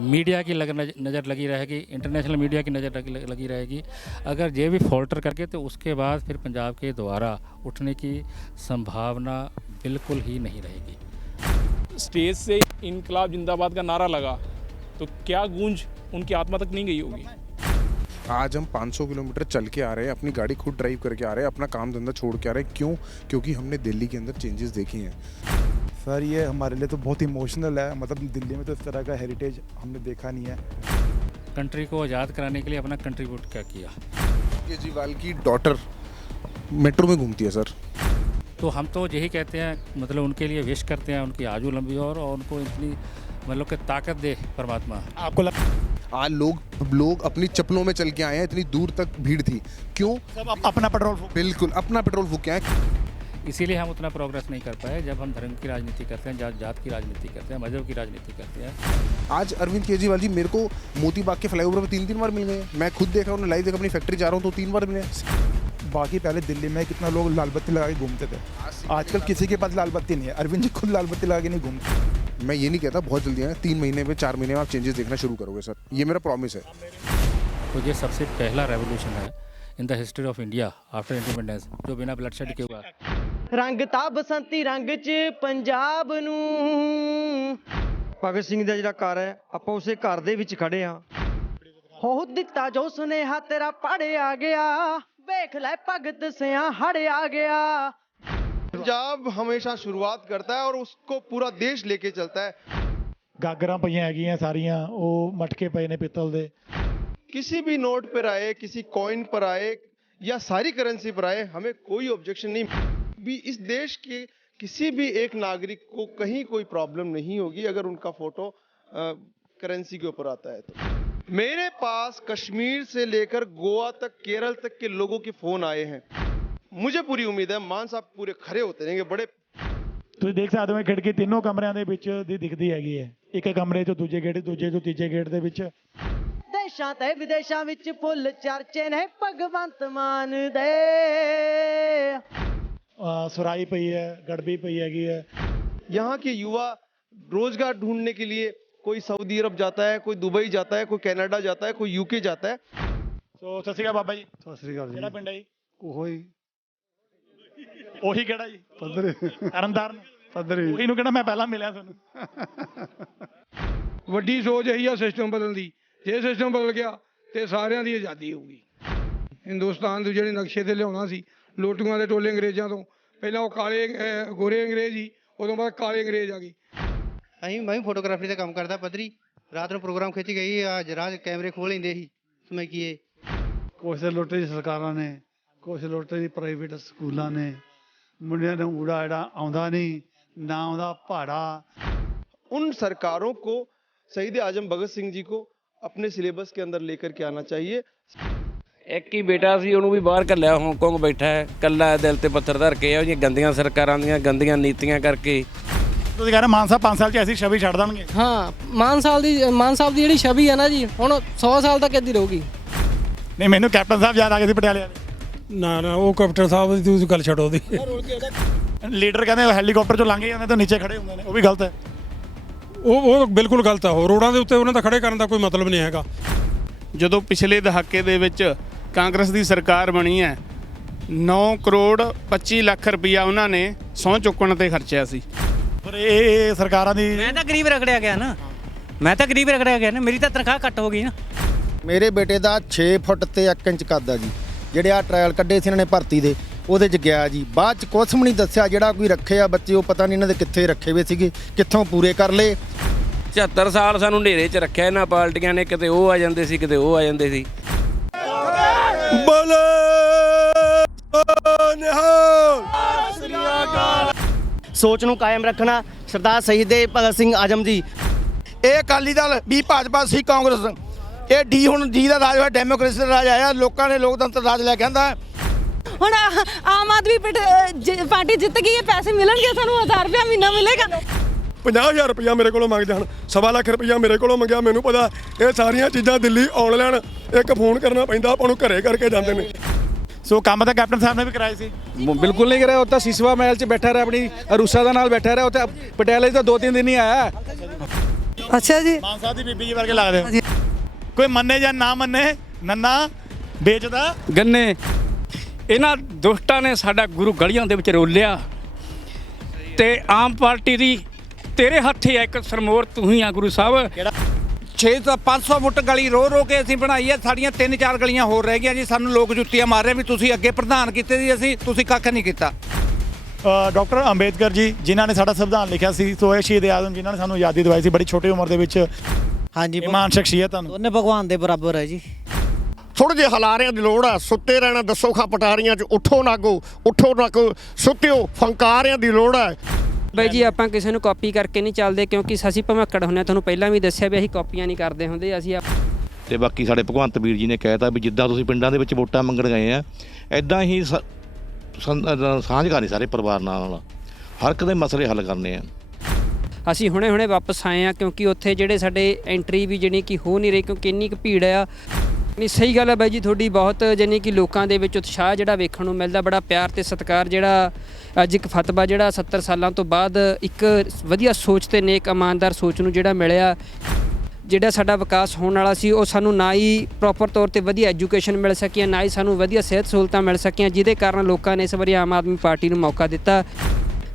Media की नज़र लगी रहेगी, इंटरनेशनल मीडिया की नज़र लगी रहेगी। अगर ये भी फॉल्टर करके तो उसके बाद फिर पंजाब के दोबारा उठने की संभावना बिल्कुल ही नहीं रहेगी। स्टेज से इनकलाब जिंदाबाद का नारा लगा तो क्या गूंज उनकी आत्मा तक नहीं गई होगी। आज हम 500 किलोमीटर चल के आ रहे हैं, अपनी गाड़ी खुद ड्राइव करके आ रहे हैं, अपना काम धंधा छोड़ के आ रहे हैं। क्यों? क्योंकि हमने दिल्ली के अंदर चेंजेस देखे हैं। सर ये हमारे लिए तो बहुत इमोशनल है, मतलब दिल्ली में तो इस तरह का हेरिटेज हमने देखा नहीं है। कंट्री को आज़ाद कराने के लिए अपना कंट्रीब्यूट क्या किया। केजरीवाल की डॉटर मेट्रो में घूमती है सर। तो हम तो यही कहते हैं, मतलब उनके लिए विश करते हैं उनकी आजू लंबी और उनको इतनी मतलब कि ताकत दे परमात्मा। आपको आज लोग अपनी चप्पलों में चल के आए हैं, इतनी दूर तक भीड़ थी। क्यों? सब अपना पेट्रोल बिल्कुल अपना पेट्रोल फूक के आए। इसीलिए हम उतना प्रोग्रेस नहीं कर पाए। जब हम धर्म की राजनीति करते हैं, जात की राजनीति करते हैं, मजहब की राजनीति करते हैं। आज अरविंद केजरीवाल जी मेरे को मोती बाग के फ्लाईओवर पर 3 बार मिल गए। मैं खुद देखा, उन्हें लाइव देखा, अपनी फैक्ट्री जा रहा हूँ तो 3 बार मिले। बाकी पहले दिल्ली में कितना लोग लाल बत्ती लगा के घूमते थे, आजकल किसी के पास लाल बत्ती नहीं है। अरविंद जी खुद लाल बत्ती लगा के नहीं घूमते। मैं ये नहीं कहता बहुत जल्दी आए, 3 महीने में 4 महीने में आप चेंजेस देखना शुरू करोगे सर, ये मेरा प्रॉमिस है। तो ये सबसे पहला रेवोल्यूशन है in the history of India after independence जो बिना ब्लडशेड के हुआ। ਰੰਗ ਤਾਂ ਬਸੰਤੀ ਰੰਗ 'ਚ ਪੰਜਾਬ ਨੂੰ। ਭਗਤ ਸਿੰਘ ਦਾ ਜਿਹੜਾ ਘਰ ਹੈ ਆਪਾਂ ਉਸੇ ਘਰ ਦੇ ਵਿੱਚ ਖੜੇ ਆ। ਹੋ ਦਿੱਤਾ ਜੋ ਸੁਨੇਹਾ ਤੇਰਾ ਪੜਿਆ ਗਿਆ, ਵੇਖ ਲੈ ਭਗਤ ਸਿਆਂ ਹੜਿਆ ਗਿਆ। पंजाब हमेशा शुरुआत करता है और उसको पूरा देश लेके चलता है। ਗਾਗਰਾਂ ਪਈਆਂ ਹੈਗੀਆਂ ਸਾਰੀਆਂ, ਉਹ ਮਟਕੇ ਪਏ ਨੇ ਪਿੱਤਲ ਦੇ। किसी भी नोट पर आए, किसी कॉइन पर आए या सारी करेंसी पर आए, हमें कोई ऑब्जेक्शन नहीं। भी इस देश के किसी भी एक नागरिक को कहीं कोई प्रॉब्लम नहीं होगी अगर उनका फोटो करेंसी के ऊपर आता है। तो मेरे पास कश्मीर से लेकर गोवा तक, केरल तक के लोगों के फोन आए हैं। मुझे पूरी उम्मीद है मान साहब पूरे खरे होते रहेंगे। बड़े ਤੁਸੀਂ ਦੇਖ ਸਕਦੇ ਹੋ ਖਿੜਕੀ ਤਿੰਨੋਂ ਕਮਰਿਆਂ ਦੇ ਵਿੱਚ ਦੀ ਦਿਖਦੀ ਹੈਗੀ ਹੈ। ਇੱਕ ਕਮਰੇ ਤੋਂ ਦੂਜੇ ਗੇਟ, ਦੂਜੇ ਤੋਂ ਤੀਜੇ ਗੇਟ ਦੇ ਵਿੱਚ। ਦੇਸ਼ਾਂ ਤੇ ਵਿਦੇਸ਼ਾਂ ਵਿੱਚ ਫੁੱਲ ਚਰਚੇ ਨੇ ਭਗਵੰਤ ਮਾਨ ਦੇ। ਸੁਰਾਈ ਪਈ ਹੈ, ਗੜਬੀ ਪਈ ਹੈਗੀ ਹੈ। यहाँ के युवा रोजगार ढूंढने के लिए कोई सऊदी अरब जाता है, कोई दुबई जाता है, कोई कनाडा जाता है, कोई यूके जाता है। ਸੋ ਸਤਿ ਸ਼੍ਰੀ ਅਕਾਲ ਬਾਬਾ ਜੀ। ਸਤਿ ਸ੍ਰੀ ਅਕਾਲ ਕਿਹੜਾ ਜੀ। ਪਿੰਡ ਹੈ ਜੀ? ਉਹੋ ਹੀ ਉਹੀ ਕਿਹੜਾ ਜੀ? ਪੱਧਰੇ ਤਰਨਤਾਰਨ। ਪੱਧਰੇ ਉਹੀ ਨੂੰ ਕਿਹੜਾ ਮੈਂ ਪਹਿਲਾਂ ਮਿਲਿਆ ਤੁਹਾਨੂੰ। ਵੱਡੀ ਸੋਚ ਇਹੀ ਆ ਸਿਸਟਮ ਬਦਲਣ ਦੀ। ਜੇ ਸਿਸਟਮ ਬਦਲ ਗਿਆ ਤੇ ਸਾਰਿਆਂ ਦੀ ਆਜ਼ਾਦੀ ਹੋਊਗੀ। ਹਿੰਦੁਸਤਾਨ ਦੇ ਜਿਹੜੇ ਨਕਸ਼ੇ ਤੇ ਲਿਆਉਣਾ ਸੀ ਲੋਟੂਆਂ ਦੇ ਟੋਲੇ ਅੰਗਰੇਜ਼ਾਂ ਤੋਂ, ਪਹਿਲਾਂ ਉਹ ਕਾਲੇ ਗੋਰੇ ਅੰਗਰੇਜ਼ ਸੀ, ਉਦੋਂ ਬਾਅਦ ਕਾਲੇ ਅੰਗਰੇਜ਼ ਆ ਗਈ। ਅਸੀਂ ਮੈਂ ਵੀ ਫੋਟੋਗ੍ਰਾਫਰੀ ਦਾ ਕੰਮ ਕਰਦਾ ਪੱਧਰੀ। ਰਾਤ ਨੂੰ ਪ੍ਰੋਗਰਾਮ ਖਿੱਚ ਗਈ ਅੱਜ ਰਾਤ ਕੈਮਰੇ ਖੋਲ ਲੈਂਦੇ ਸੀ ਸਮੈਕੀਏ। ਕੁਛ ਤੇ ਲੁੱਟੇ ਦੀ ਸਰਕਾਰਾਂ ਨੇ, ਕੁਛ ਲੁੱਟੇ ਦੀ ਪ੍ਰਾਈਵੇਟ ਸਕੂਲਾਂ ਨੇ। ਮੁੰਡਿਆਂ ਨੂੰ ਊੜਾ ਜਿਹੜਾ ਆਉਂਦਾ ਨਹੀਂ, ਨਾ ਆਉਂਦਾ ਭਾੜਾ। उन सरकारों को शहीद आजम भगत सिंह जी को अपने सिलेबस के अंदर लेकर के आना चाहिए। ਇੱਕ ਹੀ ਬੇਟਾ ਸੀ, ਉਹਨੂੰ ਵੀ ਬਾਹਰ ਘੱਲਿਆ, ਹਾਂਗਕਾਂਗ ਬੈਠਾ ਹੈ ਕੱਲਾ, ਦਿਲ ਤੇ ਪੱਥਰ ਧਰ ਕੇ। ਉਹ ਜਿਹੀਆਂ ਗੰਦੀਆਂ ਸਰਕਾਰਾਂ ਦੀਆਂ ਗੰਦੀਆਂ ਨੀਤੀਆਂ ਕਰਕੇ। ਤੁਸੀਂ ਕਹਿੰਦੇ ਮਾਨ ਸਾਹਿਬ 5 ਸਾਲ 'ਚ ਐਸੀ ਛਵੀ ਛੱਡ ਦੇਣਗੇ? ਹਾਂ, ਮਾਨ ਸਾਹਿਬ ਦੀ ਜਿਹੜੀ ਛਵੀ ਹੈ ਨਾ ਜੀ, ਹੁਣ 100 ਸਾਲ ਤੱਕ ਇੱਦੀ ਰਹੂਗੀ। ਨਹੀਂ, ਮੈਨੂੰ ਕੈਪਟਨ ਸਾਹਿਬ ਯਾਦ ਆ ਗਏ ਸੀ ਪਟਿਆਲੇ ਵਾਲੇ। ਨਾ ਨਾ, ਉਹ ਕੈਪਟਨ ਸਾਹਿਬ ਦੀ ਤੁਸੀਂ ਗੱਲ ਛੱਡੋ ਦੀ। ਲੀਡਰ ਕਹਿੰਦੇ ਹੈਲੀਕਾਪਟਰ 'ਚੋਂ ਲੰਘ ਜਾਂਦੇ ਤਾਂ ਨੀਚੇ ਖੜੇ ਹੁੰਦੇ ਨੇ, ਉਹ ਵੀ ਗਲਤ ਹੈ। ਉਹ ਬਿਲਕੁਲ ਗਲਤ ਆ। ਉਹ ਰੋਡਾਂ ਦੇ ਉੱਤੇ ਉਹਨਾਂ ਦਾ ਖੜੇ ਕਰਨ ਦਾ ਕੋਈ ਮਤਲਬ ਨਹੀਂ ਹੈਗਾ। ਜਦੋਂ ਪਿਛਲੇ ਦਹਾਕੇ ਦੇ ਵਿੱਚ ਕਾਂਗਰਸ ਦੀ ਸਰਕਾਰ ਬਣੀ ਹੈ 9 ਕਰੋੜ 25 ਲੱਖ ਰੁਪਈਆ ਉਹਨਾਂ ਨੇ ਸਹੁੰ ਚੁੱਕਣ ਤੇ ਖਰਚਿਆ ਸੀ। ਪਰ ਇਹ ਸਰਕਾਰਾਂ ਦੀ। ਮੈਂ ਤਾਂ ਗਰੀਬ ਰਗੜਿਆ ਗਿਆ ਨਾ, ਮੇਰੀ ਤਾਂ ਤਨਖਾਹ ਕੱਟ ਹੋ ਗਈ ਨਾ। ਮੇਰੇ ਬੇਟੇ ਦਾ 6 ਫੁੱਟ ਤੇ 1 ਇੰਚ ਕੱਦ ਆ ਜੀ। ਜਿਹੜੇ ਆ ਟ੍ਰਾਇਲ ਕੱਢੇ ਸੀ ਇਹਨਾਂ ਨੇ ਭਰਤੀ ਦੇ, ਉਹਦੇ 'ਚ ਗਿਆ ਜੀ। ਬਾਅਦ 'ਚ ਕੁਛ ਵੀ ਨਹੀਂ ਦੱਸਿਆ। ਜਿਹੜਾ ਕੋਈ ਰੱਖੇ ਆ ਬੱਚੇ, ਉਹ ਪਤਾ ਨਹੀਂ ਇਹਨਾਂ ਦੇ ਕਿੱਥੇ ਰੱਖੇ ਹੋਏ ਸੀਗੇ, ਕਿੱਥੋਂ ਪੂਰੇ ਕਰ ਲਏ। 74 ਸਾਲ ਸਾਨੂੰ ਹਨੇਰੇ 'ਚ ਰੱਖਿਆ ਇਹਨਾਂ ਪਾਰਟੀਆਂ ਨੇ। ਕਿਤੇ ਉਹ ਆ ਜਾਂਦੇ ਸੀ, ਕਿਤੇ ਉਹ ਆ ਜਾਂਦੇ ਸੀ। ਸੋਚ ਨੂੰ ਕਾਇਮ ਰੱਖਣਾ ਸਰਦਾਰ ਸ਼ਹੀਦ ਭਗਤ ਸਿੰਘ ਆਜਮ ਜੀ। ਇਹ ਅਕਾਲੀ ਦਲ ਵੀ ਭਾਜਪਾ ਸੀ ਕਾਂਗਰਸ, ਇਹ ਡੀ ਹੁਣ ਡੀ ਦਾ ਰਾਜ ਹੋਇਆ, ਡੈਮੋਕ੍ਰੇਸੀ ਦਾ ਰਾਜ ਆਇਆ। ਲੋਕਾਂ ਨੇ ਲੋਕਤੰਤਰ ਰਾਜ ਲੈ ਕੇ ਆਂਦਾ। ਹੁਣ ਆਮ ਆਦਮੀ ਪਾਰਟੀ ਜਿੱਤ ਗਈ ਹੈ, ਪੈਸੇ ਮਿਲਣਗੇ ਸਾਨੂੰ 1000 ਰੁਪਇਆ ਮਹੀਨਾ ਮਿਲੇਗਾ। 50,000 ਰੁਪਈਆ ਮੇਰੇ ਕੋਲੋਂ ਮੰਗਦੇ ਹਨ, 1.25 ਲੱਖ ਰੁਪਈਆ ਮੇਰੇ ਕੋਲੋਂ ਮੰਗਿਆ। ਮੈਨੂੰ ਪਤਾ ਇਹ ਸਾਰੀਆਂ ਚੀਜ਼ਾਂ ਦਿੱਲੀ ਆਨਲਾਈਨ ਇੱਕ ਫੋਨ ਕਰਨਾ ਪੈਂਦਾ, ਆਪਾਂ ਨੂੰ ਘਰੇ ਕਰਕੇ ਜਾਂਦੇ ਨੇ। ਸੋ ਕੰਮ ਤਾਂ ਕੈਪਟਨ ਸਾਹਿਬ ਨੇ ਵੀ ਕਰਾਏ ਸੀ। ਬਿਲਕੁਲ ਨਹੀਂ ਕਰਿਆ। ਉਹ ਤਾਂ ਸਿਸਵਾ ਮਹਿਲ 'ਚ ਬੈਠਾ ਰਿਹਾ, ਆਪਣੀ ਅਰੂਸਾ ਦਾ ਨਾਲ ਬੈਠਾ ਰਿਹਾ। ਉੱਥੇ ਪਟਿਆਲੇ 'ਚ ਤਾਂ 2-3 ਦਿਨ ਹੀ ਆਇਆ। ਅੱਛਾ ਜੀ ਮਾਨ ਸਾਹਿਬ ਦੀ ਬੀਬੀ ਜੀ ਵਰਗੇ ਲੱਗਦੇ ਹੋ। ਕੋਈ ਮੰਨੇ ਜਾਂ ਨਾ ਮੰਨੇ, ਨੰਨਾ ਵੇਚਦਾ ਗੰਨੇ। ਇਹਨਾਂ ਦੁਸ਼ਟਾਂ ਨੇ ਸਾਡਾ ਗੁਰੂ ਗਲੀਆਂ ਦੇ ਵਿੱਚ ਰੋਲਿਆ ਤੇ ਆਮ ਪਾਰਟੀ ਦੀ ਤੇਰੇ ਹੱਥੇ ਆ ਇੱਕ ਸਰਮੋਰ, ਤੂੰ ਹੀ ਆ ਗੁਰੂ ਸਾਹਿਬ। 500 ਫੁੱਟ ਗਲੀ ਰੋ ਰੋ ਕੇ ਅਸੀਂ ਬਣਾਈ ਹੈ, ਸਾਡੀਆਂ 3-4 ਗਲੀਆਂ ਹੋਰ ਰਹਿ ਗਈਆਂ ਜੀ। ਸਾਨੂੰ ਲੋਕ ਜੁੱਤੀਆਂ ਮਾਰ ਰਹੇ ਵੀ ਤੁਸੀਂ ਅੱਗੇ ਪ੍ਰਧਾਨ ਕੀਤੇ ਸੀ, ਤੁਸੀਂ ਕੱਖ ਨਹੀਂ ਕੀਤਾ। ਡਾਕਟਰ ਅੰਬੇਦਕਰ ਜੀ ਜਿਨ੍ਹਾਂ ਨੇ ਸਾਡਾ ਸੰਵਿਧਾਨ ਲਿਖਿਆ ਸੀ, ਸੋ ਇਹ ਸ਼ਹੀਦ ਆਜ਼ਮ ਜਿਨ੍ਹਾਂ ਨੇ ਸਾਨੂੰ ਆਜ਼ਾਦੀ ਦਿਵਾਈ ਸੀ ਬੜੀ ਛੋਟੀ ਉਮਰ ਦੇ ਵਿੱਚ। ਹਾਂਜੀ ਇਮਾਨ ਸ਼ਖਸੀਅਤ ਤੁਹਾਨੂੰ ਦੋਨੇ ਭਗਵਾਨ ਦੇ ਬਰਾਬਰ ਹੈ ਜੀ। ਥੋੜ੍ਹੇ ਜਿਹੇ ਹਲਾਰਿਆਂ ਦੀ ਲੋੜ ਆ, ਸੁੱਤੇ ਰਹਿਣਾ ਦੱਸੋ ਖਾ ਪਟਾਰੀਆਂ 'ਚ, ਉੱਠੋ ਨਾਗੋ ਸੁੱਤਿਓ, ਫੰਕਾਰਿਆਂ ਦੀ ਲੋੜ ਹੈ। ਬਾਈ ਜੀ ਆਪਾਂ ਕਿਸੇ ਨੂੰ ਕਾਪੀ ਕਰਕੇ ਨਹੀਂ ਚੱਲਦੇ, ਕਿਉਂਕਿ ਅਸੀਂ ਭਮੱਕੜ ਹੁੰਦੇ, ਤੁਹਾਨੂੰ ਪਹਿਲਾਂ ਵੀ ਦੱਸਿਆ ਵੀ ਅਸੀਂ ਕਾਪੀਆਂ ਨਹੀਂ ਕਰਦੇ ਹੁੰਦੇ। ਅਸੀਂ ਤੇ ਬਾਕੀ ਸਾਡੇ ਭਗਵੰਤ ਵੀਰ ਜੀ ਨੇ ਕਹਿਤਾ ਵੀ ਜਿੱਦਾਂ ਤੁਸੀਂ ਪਿੰਡਾਂ ਦੇ ਵਿੱਚ ਵੋਟਾਂ ਮੰਗਣ ਗਏ ਆ, ਐਦਾਂ ਹੀ ਸਾਂਝ ਕਰਨੀ ਸਾਰੇ ਪਰਿਵਾਰ ਨਾਲ, ਹਰ ਇੱਕ ਦੇ ਮਸਲੇ ਹੱਲ ਕਰਨੇ ਆ। ਅਸੀਂ ਹੁਣੇ ਵਾਪਸ ਆਏ ਆ, ਕਿਉਂਕਿ ਉੱਥੇ ਜਿਹੜੇ ਸਾਡੇ ਐਂਟਰੀ ਵੀ ਜਾਣੀ ਕਿ ਹੋ ਨਹੀਂ ਰਹੀ, ਕਿਉਂਕਿ ਇੰਨੀ ਕੁ ਭੀੜ ਆ। ਨਹੀਂ ਸਹੀ ਗੱਲ ਹੈ ਬਾਈ ਜੀ ਤੁਹਾਡੀ, ਬਹੁਤ ਜਾਣੀ ਕਿ ਲੋਕਾਂ ਦੇ ਵਿੱਚ ਉਤਸ਼ਾਹ ਜਿਹੜਾ ਵੇਖਣ ਨੂੰ ਮਿਲਦਾ, ਬੜਾ ਪਿਆਰ ਤੇ ਸਤਿਕਾਰ ਜਿਹੜਾ ਅੱਜ ਇੱਕ ਫਤਵਾ ਜਿਹੜਾ 70 ਸਾਲਾਂ ਤੋਂ ਬਾਅਦ ਇੱਕ ਵਧੀਆ ਸੋਚ ਤੇ ਨੇਕ ਇਮਾਨਦਾਰ ਸੋਚ ਨੂੰ ਜਿਹੜਾ ਮਿਲਿਆ। ਜਿਹੜਾ ਸਾਡਾ ਵਿਕਾਸ ਹੋਣ ਵਾਲਾ ਸੀ ਉਹ ਸਾਨੂੰ ਨਾ ਹੀ ਪ੍ਰੋਪਰ ਤੌਰ ਤੇ ਵਧੀਆ ਐਜੂਕੇਸ਼ਨ ਮਿਲ ਸਕੀ, ਨਾ ਹੀ ਸਾਨੂੰ ਵਧੀਆ ਸਿਹਤ ਸਹੂਲਤਾਂ ਮਿਲ ਸਕੀਆਂ, ਜਿਹਦੇ ਕਾਰਨ ਲੋਕਾਂ ਨੇ ਇਸ ਵਾਰੀ ਆਮ ਆਦਮੀ ਪਾਰਟੀ ਨੂੰ ਮੌਕਾ ਦਿੱਤਾ।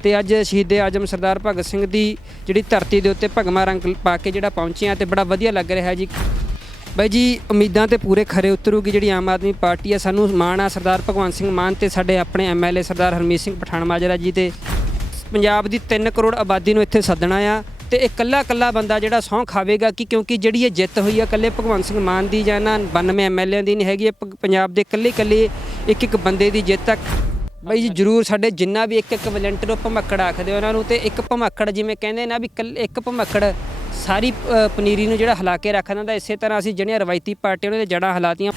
ਤੇ ਅੱਜ ਸ਼ਹੀਦ ਆਜ਼ਮ ਸਰਦਾਰ ਭਗਤ ਸਿੰਘ ਦੀ ਜਿਹੜੀ ਧਰਤੀ ਦੇ ਉੱਤੇ ਭਗਵਾਂ ਰੰਗ ਪਾ ਕੇ ਜਿਹੜਾ ਪਹੁੰਚੇ ਆ ਤੇ ਬੜਾ ਵਧੀਆ ਲੱਗ ਰਿਹਾ ਜੀ। ਬਾਈ ਜੀ ਉਮੀਦਾਂ ਤੇ ਪੂਰੇ ਖਰੇ ਉਤਰੂਗੀ ਜਿਹੜੀ ਆਮ ਆਦਮੀ ਪਾਰਟੀ ਆ। ਸਾਨੂੰ ਮਾਣ ਆ ਸਰਦਾਰ ਭਗਵੰਤ ਸਿੰਘ ਮਾਨ ਤੇ ਸਾਡੇ ਆਪਣੇ ਐਮਐਲਏ ਸਰਦਾਰ ਹਰਮੀਤ ਸਿੰਘ ਪਠਾਨ ਮਾਜਰਾ ਜੀ ਤੇ ਪੰਜਾਬ ਦੀ 3 ਕਰੋੜ ਆਬਾਦੀ ਨੂੰ ਇੱਥੇ ਸੱਦਣਾ ਆ ਤੇ ਇਹ ਕੱਲਾ ਬੰਦਾ ਜਿਹੜਾ ਸਹੁੰ ਖਾਵੇਗਾ ਕਿ ਕਿਉਂਕਿ ਜਿਹੜੀ ਇਹ ਜਿੱਤ ਹੋਈ ਆ ਇਕੱਲੇ ਭਗਵੰਤ ਸਿੰਘ ਮਾਨ ਦੀ ਜਾਂ ਇਹਨਾਂ 92 ਐਮਐਲਏਆਂ ਦੀ ਨਹੀਂ ਹੈਗੀ, ਇਹ ਪੰਜਾਬ ਦੇ ਇਕੱਲੇ ਇੱਕ ਬੰਦੇ ਦੀ ਜਿੱਤ ਆ। ਬਾਈ ਜੀ ਜ਼ਰੂਰ ਸਾਡੇ ਜਿੰਨਾ ਵੀ ਇੱਕ ਵਲੰਟੀਅਰ ਉਹ ਭਮੱਕੜ ਆਖਦੇ ਉਹਨਾਂ ਨੂੰ, ਤੇ ਇੱਕ ਭਮੱਕੜ ਜਿਵੇਂ ਕਹਿੰਦੇ ਨਾ ਵੀ ਇੱਕ ਭਮੱਕੜ ਸਾਰੀ ਪਨੀਰੀ ਨੂੰ ਜਿਹੜਾ ਹਿਲਾ ਕੇ ਰੱਖ ਦਿੰਦਾ, ਇਸੇ ਤਰ੍ਹਾਂ ਅਸੀਂ ਜਿਹੜੀਆਂ ਰਵਾਇਤੀ ਪਾਰਟੀਆਂ ਉਹਨਾਂ ਦੇ ਜੜ੍ਹਾਂ ਹਿਲਾਤੀਆਂ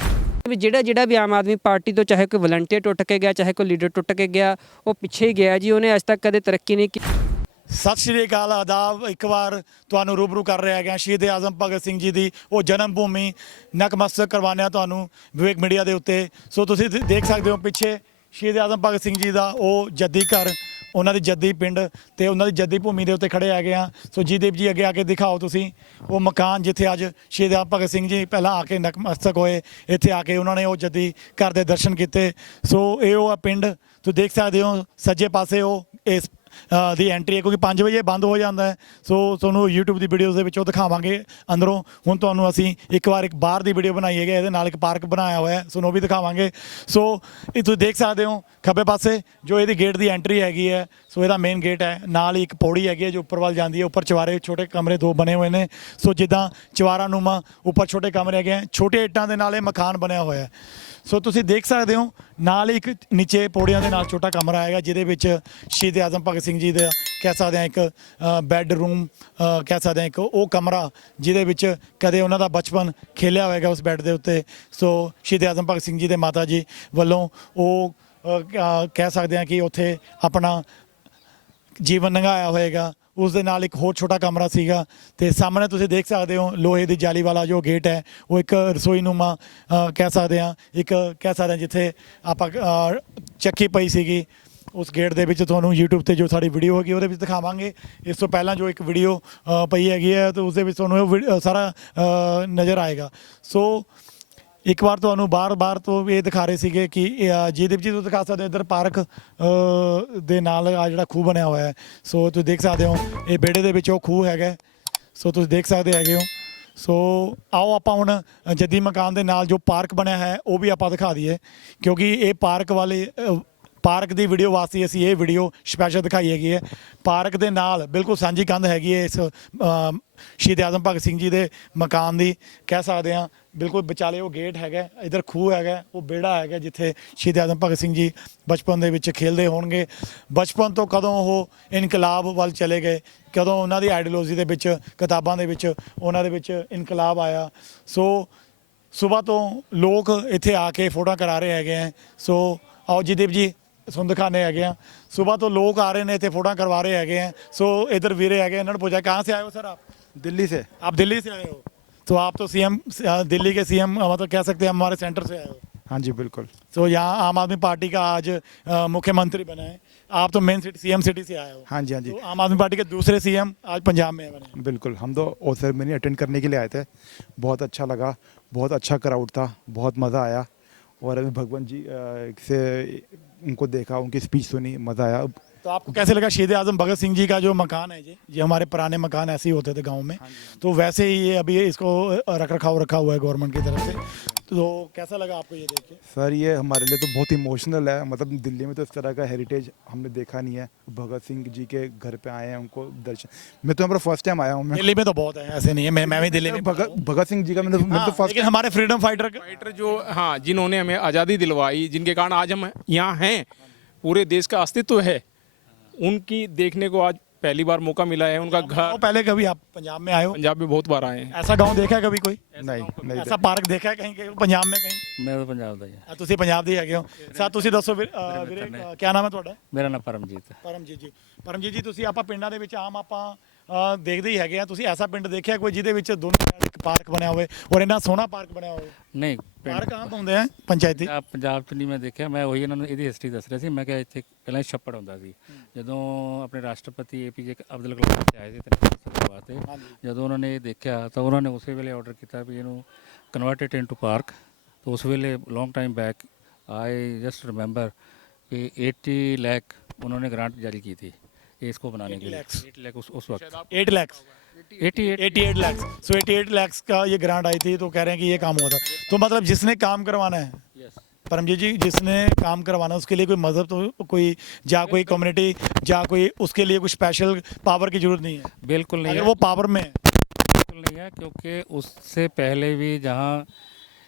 ਵੀ ਜਿਹੜਾ ਵੀ ਆਮ ਆਦਮੀ ਪਾਰਟੀ ਤੋਂ ਚਾਹੇ ਕੋਈ ਵਲੰਟੀਅਰ ਟੁੱਟ ਕੇ ਗਿਆ, ਚਾਹੇ ਕੋਈ ਲੀਡਰ ਟੁੱਟ ਕੇ ਗਿਆ, ਉਹ ਪਿੱਛੇ ਹੀ ਗਿਆ ਜੀ, ਉਹਨੇ ਅੱਜ ਤੱਕ ਕਦੇ ਤਰੱਕੀ ਨਹੀਂ ਕੀਤੀ। ਸਤਿ ਸ਼੍ਰੀ ਅਕਾਲ, ਆਦਾਬ। ਇੱਕ ਵਾਰ ਤੁਹਾਨੂੰ ਰੂਬਰੂ ਕਰ ਰਿਹਾ ਗਿਆ ਸ਼ਹੀਦ ਆਜ਼ਮ ਭਗਤ ਸਿੰਘ ਜੀ ਦੀ ਉਹ ਜਨਮ ਭੂਮੀ ਨਕਮਸਤਕ ਕਰਵਾਉਂਦੇ ਹਾਂ ਤੁਹਾਨੂੰ ਵਿਵੇਕ ਮੀਡੀਆ ਦੇ ਉੱਤੇ। ਸੋ ਤੁਸੀਂ ਦੇਖ ਸਕਦੇ ਹੋ ਪਿੱਛੇ ਸ਼ਹੀਦ ਆਜ਼ਮ ਭਗਤ ਸਿੰਘ ਜੀ ਦਾ ਉਹ ਜੱਦੀ ਘਰ, ਉਹਨਾਂ ਦੀ ਜੱਦੀ ਪਿੰਡ ਤੇ ਉਹਨਾਂ ਦੀ ਜੱਦੀ ਭੂਮੀ ਦੇ ਉੱਤੇ ਖੜੇ ਹੈਗੇ ਆ। ਸੋ ਜੀਦੀਪ ਜੀ ਅੱਗੇ ਆ ਕੇ ਦਿਖਾਓ ਤੁਸੀਂ ਉਹ ਮਕਾਨ ਜਿੱਥੇ ਅੱਜ ਸ਼ਹੀਦ ਆਜ਼ਮ ਭਗਤ ਸਿੰਘ ਜੀ ਪਹਿਲਾਂ ਆ ਕੇ ਨਤਮਸਤਕ ਹੋਏ, ਇੱਥੇ ਆ ਕੇ ਉਹਨਾਂ ਨੇ ਉਹ ਜੱਦੀ ਘਰ ਦੇ ਦਰਸ਼ਨ ਕੀਤੇ। ਸੋ ਇਹ ਉਹ ਆ ਪਿੰਡ, ਤੁਸੀਂ ਦੇਖ ਸਕਦੇ ਹੋ ਸੱਜੇ ਪਾਸੇ ਉਹ ਇਸ ਦੀ ਐਂਟਰੀ ਹੈ, ਕਿਉਂਕਿ 5 ਵਜੇ ਬੰਦ ਹੋ ਜਾਂਦਾ ਹੈ। ਸੋ ਤੁਹਾਨੂੰ YouTube ਦੀ ਵੀਡੀਓਜ਼ ਦੇ ਵਿੱਚ ਉਹ ਦਿਖਾਵਾਂਗੇ ਅੰਦਰੋਂ। ਹੁਣ ਤੁਹਾਨੂੰ ਅਸੀਂ ਇੱਕ ਬਾਹਰ ਦੀ ਵੀਡੀਓ ਬਣਾਈ ਹੈਗੀ, ਇਹਦੇ ਨਾਲ ਇੱਕ ਪਾਰਕ ਬਣਾਇਆ ਹੋਇਆ, ਸੋ ਉਹ ਵੀ ਦਿਖਾਵਾਂਗੇ। ਸੋ ਇਹ ਤੁਸੀਂ ਦੇਖ ਸਕਦੇ ਹੋ ਖੱਬੇ ਪਾਸੇ ਜੋ ਇਹਦੀ ਗੇਟ ਦੀ ਐਂਟਰੀ ਹੈਗੀ ਹੈ, ਸੋ ਇਹਦਾ ਮੇਨ ਗੇਟ ਹੈ, ਨਾਲ ਹੀ ਇੱਕ ਪੌੜੀ ਹੈਗੀ ਹੈ ਜੋ ਉੱਪਰ ਵੱਲ ਜਾਂਦੀ ਹੈ। ਉੱਪਰ ਚਵਾਰੇ ਛੋਟੇ ਕਮਰੇ 2 ਬਣੇ ਹੋਏ ਨੇ, ਸੋ ਜਿੱਦਾਂ ਚਵਾਰਾ ਨੂਮਾ ਉੱਪਰ ਛੋਟੇ ਕਮਰੇ ਹੈਗੇ, ਛੋਟੇ ਇੱਟਾਂ ਦੇ ਨਾਲ ਇਹ ਮਕਾਨ ਬਣਿਆ ਹੋਇਆ ਹੈ। ਸੋ ਤੁਸੀਂ ਦੇਖ ਸਕਦੇ ਹੋ ਨਾਲ ਹੀ ਇੱਕ ਨੀਚੇ ਪੌੜੀਆਂ ਦੇ ਨਾਲ ਛੋਟਾ ਕਮਰਾ ਹੈਗਾ, ਜਿਹਦੇ ਵਿੱਚ ਸ਼ਹੀਦ ਆਜ਼ਮ ਭਗਤ ਸਿੰਘ ਜੀ ਦਾ ਕਹਿ ਸਕਦੇ ਹਾਂ ਇੱਕ ਬੈੱਡਰੂਮ, ਕਹਿ ਸਕਦੇ ਹਾਂ ਇੱਕ ਉਹ ਕਮਰਾ ਜਿਹਦੇ ਵਿੱਚ ਕਦੇ ਉਹਨਾਂ ਦਾ ਬਚਪਨ ਖੇਲਿਆ ਹੋਏਗਾ ਉਸ ਬੈੱਡ ਦੇ ਉੱਤੇ। ਸੋ ਸ਼ਹੀਦ ਆਜ਼ਮ ਭਗਤ ਸਿੰਘ ਜੀ ਦੇ ਮਾਤਾ ਜੀ ਵੱਲੋਂ ਉਹ ਕਹਿ ਸਕਦੇ ਹਾਂ ਕਿ ਉੱਥੇ ਆਪਣਾ ਜੀਵਨ ਲੰਘਾਇਆ ਹੋਏਗਾ। ਉਸ ਦੇ ਨਾਲ ਇੱਕ ਹੋਰ ਛੋਟਾ ਕਮਰਾ ਸੀਗਾ ਤੇ ਸਾਹਮਣੇ ਤੁਸੀਂ ਦੇਖ ਸਕਦੇ ਹੋ ਲੋਹੇ ਦੀ ਜਾਲੀ ਵਾਲਾ ਜੋ ਗੇਟ ਹੈ, ਉਹ ਇੱਕ ਰਸੋਈ ਨੂਮਾ ਕਹਿ ਸਕਦੇ ਹਾਂ, ਇੱਕ ਕਹਿ ਸਕਦੇ ਹਾਂ ਜਿੱਥੇ ਆਪਾਂ ਚੱਕੀ ਪਈ ਸੀਗੀ। ਉਸ ਗੇਟ ਦੇ ਵਿੱਚ ਤੁਹਾਨੂੰ YouTube ਤੇ ਜੋ ਸਾਡੀ ਵੀਡੀਓ ਹੈਗੀ ਉਹਦੇ ਵਿੱਚ ਦਿਖਾਵਾਂਗੇ। ਇਸ ਤੋਂ ਪਹਿਲਾਂ ਜੋ ਇੱਕ ਵੀਡੀਓ ਪਈ ਹੈਗੀ ਹੈ ਤੇ ਉਸ ਦੇ ਵਿੱਚ ਤੁਹਾਨੂੰ ਸਾਰਾ ਨਜ਼ਰ ਆਏਗਾ। ਸੋ ਇੱਕ ਵਾਰ ਤੁਹਾਨੂੰ ਬਾਰ ਤੋਂ ਇਹ ਦਿਖਾ ਰਹੇ ਸੀਗੇ ਕਿ ਜੀਦੀਪ ਜੀ ਤੋਂ ਦਿਖਾ ਸਕਦੇ ਇੱਧਰ ਪਾਰਕ ਦੇ ਨਾਲ ਆ ਜਿਹੜਾ ਖੂਹ ਬਣਿਆ ਹੋਇਆ ਹੈ। ਸੋ ਤੁਸੀਂ ਦੇਖ ਸਕਦੇ ਹੋ ਇਹ ਵਿਹੜੇ ਦੇ ਵਿੱਚ ਉਹ ਖੂਹ ਹੈਗਾ, ਸੋ ਤੁਸੀਂ ਦੇਖ ਸਕਦੇ ਹੈਗੇ ਹੋ। ਸੋ ਆਓ ਆਪਾਂ ਹੁਣ ਜੱਦੀ ਮਕਾਨ ਦੇ ਨਾਲ ਜੋ ਪਾਰਕ ਬਣਿਆ ਹੈ ਉਹ ਵੀ ਆਪਾਂ ਦਿਖਾ ਦਈਏ, ਕਿਉਂਕਿ ਇਹ ਪਾਰਕ ਦੀ ਵੀਡੀਓ ਵਾਸਤੇ ਅਸੀਂ ਇਹ ਵੀਡੀਓ ਸਪੈਸ਼ਲ ਦਿਖਾਈ ਹੈਗੀ ਹੈ। ਪਾਰਕ ਦੇ ਨਾਲ ਬਿਲਕੁਲ ਸਾਂਝੀ ਕੰਧ ਹੈਗੀ ਹੈ ਇਸ ਸ਼ਹੀਦ ਆਜ਼ਮ ਭਗਤ ਸਿੰਘ ਜੀ ਦੇ ਮਕਾਨ ਦੀ, ਕਹਿ ਸਕਦੇ ਹਾਂ। ਬਿਲਕੁਲ ਵਿਚਾਲੇ ਉਹ ਗੇਟ ਹੈਗਾ, ਇੱਧਰ ਖੂਹ ਹੈਗਾ, ਉਹ ਵਿਹੜਾ ਹੈਗਾ ਜਿੱਥੇ ਸ਼ਹੀਦ ਆਜ਼ਮ ਭਗਤ ਸਿੰਘ ਜੀ ਬਚਪਨ ਦੇ ਵਿੱਚ ਖੇਲਦੇ ਹੋਣਗੇ। ਬਚਪਨ ਤੋਂ ਕਦੋਂ ਉਹ ਇਨਕਲਾਬ ਵੱਲ ਚਲੇ ਗਏ, ਕਦੋਂ ਉਹਨਾਂ ਦੀ ਆਈਡੀਓਲੋਜੀ ਦੇ ਵਿੱਚ ਕਿਤਾਬਾਂ ਦੇ ਵਿੱਚ ਉਹਨਾਂ ਦੇ ਵਿੱਚ ਇਨਕਲਾਬ ਆਇਆ। ਸੋ ਸਵੇਰ ਤੋਂ ਲੋਕ ਇੱਥੇ ਆ ਕੇ ਫੋਟੋਆਂ ਕਰਾ ਰਹੇ ਹੈਗੇ ਹੈ। ਸੋ ਆਓ ਜੀਦੀਪ ਜੀ ਤੁਹਾਨੂੰ ਦਿਖਾਣੇ ਹੈਗੇ हैं। सुबह तो लोग आ रहे हैं इतने फोटो करवा रहे हैं। सो इधर वीरे है इन्होंने पूछा कहाँ से आए हो सर? आप दिल्ली से। आप दिल्ली से आए हो, तो आप तो सीएम दिल्ली के सीएम मतलब कह सकते हैं हमारे सेंटर से आए हो। हाँ जी बिल्कुल। तो यहाँ आम आदमी पार्टी का आज मुख्यमंत्री बना है, आप तो मेन सिटी सीएम सिटी से आए हो। हाँ जी, हाँ जी, तो आम आदमी पार्टी के दूसरे सीएम आज पंजाब में बने। बिल्कुल। हम तो वो सेरेमनी अटेंड करने के लिए आए थे, बहुत अच्छा लगा, बहुत अच्छा क्राउड था, बहुत मज़ा आया। और अभी भगवंत जी से उनको देखा, उनकी स्पीच सुनी, मज़ा आया। तो आपको कैसे लगा शहीद आजम भगत सिंह जी का जो मकान है जी, ये हमारे पुराने मकान ऐसे ही होते थे गांव में, तो वैसे ही ये अभी इसको रखा हुआ है गवर्नमेंट की तरफ से, तो कैसा लगा आपको ये देख के? सर ये हमारे लिए तो बहुत इमोशनल है, मतलब दिल्ली में तो इस तरह का हेरिटेज हमने देखा नहीं है। भगत सिंह जी के घर पे आए हैं, उनको दर्शन, मैं तो हमारा फर्स्ट टाइम आया हूँ। दिल्ली में तो बहुत है, ऐसे नहीं है, मैं भी दिल्ली में भगत सिंह जी का मैंने तो फर्स्ट। लेकिन हमारे फ्रीडम फाइटर जो हाँ जिन्होंने हमें आज़ादी दिलवाई, जिनके कारण आज हम यहाँ हैं, पूरे देश का अस्तित्व है, उनकी देखने को आज पहली बार मौका मिला है। उनका घर पहले कभी आप पंजाब में आए हो? पंजाब में बहुत बार आए हैं। ऐसा गांव देखा है कभी कोई? नहीं ऐसा पार्क देखा है कहीं पंजाब में कहीं? मैं तो पंजाब ਦਾ ਹੀ ਹਾਂ। ਤੁਸੀਂ ਪੰਜਾਬ ਦੇ ਹੈਗੇ ਹੋ। ਸਾ ਤੁਸੀਂ ਦੱਸੋ ਵੀਰੇ ਕੀ ਨਾਮ ਹੈ ਤੁਹਾਡਾ? ਮੇਰਾ ਨਾਮ ਪਰਮਜੀਤ ਹੈ। ਪਰਮਜੀਤ ਜੀ ਤੁਸੀਂ ਆਪਾਂ ਪਿੰਡਾਂ ਦੇ ਵਿੱਚ ਆਮ ਆਪਾਂ ਦੇਖਦੇ ਹੀ ਹੈਗੇ ਆ, ਤੁਸੀਂ ਐਸਾ ਪਿੰਡ ਦੇਖਿਆ ਕੋਈ ਜਿਹਦੇ ਵਿੱਚ ਦੋਨੋਂ ਇੱਕ ਪਾਰਕ ਬਣਿਆ ਹੋਵੇ ਔਰ ਇੰਨਾ ਸੋਹਣਾ ਪਾਰਕ ਬਣਿਆ ਹੋਵੇ? ਨਹੀਂ ਪਾਰਕ ਆਮ ਪਾਉਂਦੇ ਆ ਪੰਚਾਇਤੀ? ਪੰਜਾਬ 'ਚ ਨਹੀਂ ਮੈਂ ਦੇਖਿਆ। ਮੈਂ ਉਹੀ ਇਹਨਾਂ ਨੂੰ ਇਹਦੀ ਹਿਸਟਰੀ ਦੱਸ ਰਿਹਾ ਸੀ। ਮੈਂ ਕਿਹਾ ਇੱਥੇ ਪਹਿਲਾਂ ਛੱਪੜ ਹੁੰਦਾ ਸੀ, ਜਦੋਂ ਆਪਣੇ ਰਾਸ਼ਟਰਪਤੀ ਏਪੀਜੇ ਅਬਦੁਲ ਕਲਾਮ ਜੀ ਆਏ ਸੀ ਤੇ ਵਾਸਤੇ, ਜਦੋਂ ਉਹਨਾਂ ਨੇ ਇਹ ਦੇਖਿਆ ਤਾਂ ਉਹਨਾਂ ਨੇ ਉਸੇ ਵੇਲੇ ਆਰਡਰ ਕੀਤਾ ਵੀ ਇਹਨੂੰ ਕਨਵਰਟਡ ਇਨਟੂ ਪਾਰਕ। तो उस वेले long time back I just remember कि 80 लाख उन्होंने ग्रांट जारी की थी इसको बनाने के लिए। 8 लाख उस वक्त 8 लाख 88 लाख। सो 88 लाख का ये ग्रांट आई थी, तो कह रहे हैं कि ये काम हुआ था। तो मतलब जिसने काम करवाना है परमजीत जी, जिसने काम करवाना उसके लिए कोई मजहब तो कोई या कोई कम्युनिटी या कोई उसके लिए कोई स्पेशल पावर की जरूरत नहीं है? बिल्कुल नहीं है, है, वो पावर में बिल्कुल नहीं है, क्योंकि उससे पहले भी जहाँ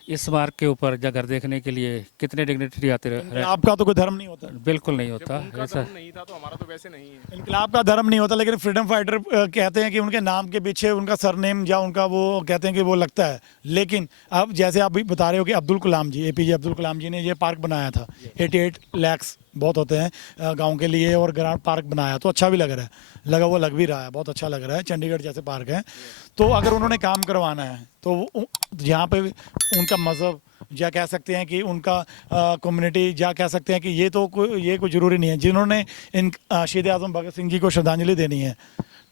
इस मार्ग के ऊपर या घर देखने के लिए कितने डिग्नेटरी आते रहे। आपका तो कोई धर्म नहीं होता? बिल्कुल नहीं होता ऐसा। नहीं था तो हमारा तो वैसे नहीं है। इनकलाब का धर्म नहीं होता, लेकिन फ्रीडम फाइटर कहते हैं कि उनके नाम के पीछे उनका सरनेम या उनका वो कहते हैं कि वो लगता है। लेकिन अब जैसे आप भी बता रहे हो कि अब्दुल कलाम जी, एपीजे अब्दुल कलाम जी ने ये पार्क बनाया था, 88 लाख बहुत होते हैं गांव के लिए, और ग्रांड पार्क बनाया तो अच्छा भी लग रहा है, वो लग भी रहा है, बहुत अच्छा लग रहा है। चंडीगढ़ जैसे पार्क है, तो अगर उन्होंने काम करवाना है तो यहाँ पे उनका मज़हब या कह सकते हैं कि उनका कम्युनिटी या कह सकते हैं कि ये कोई ज़रूरी नहीं है। जिन्होंने इन शहीद आज़म भगत सिंह जी को श्रद्धांजलि देनी है,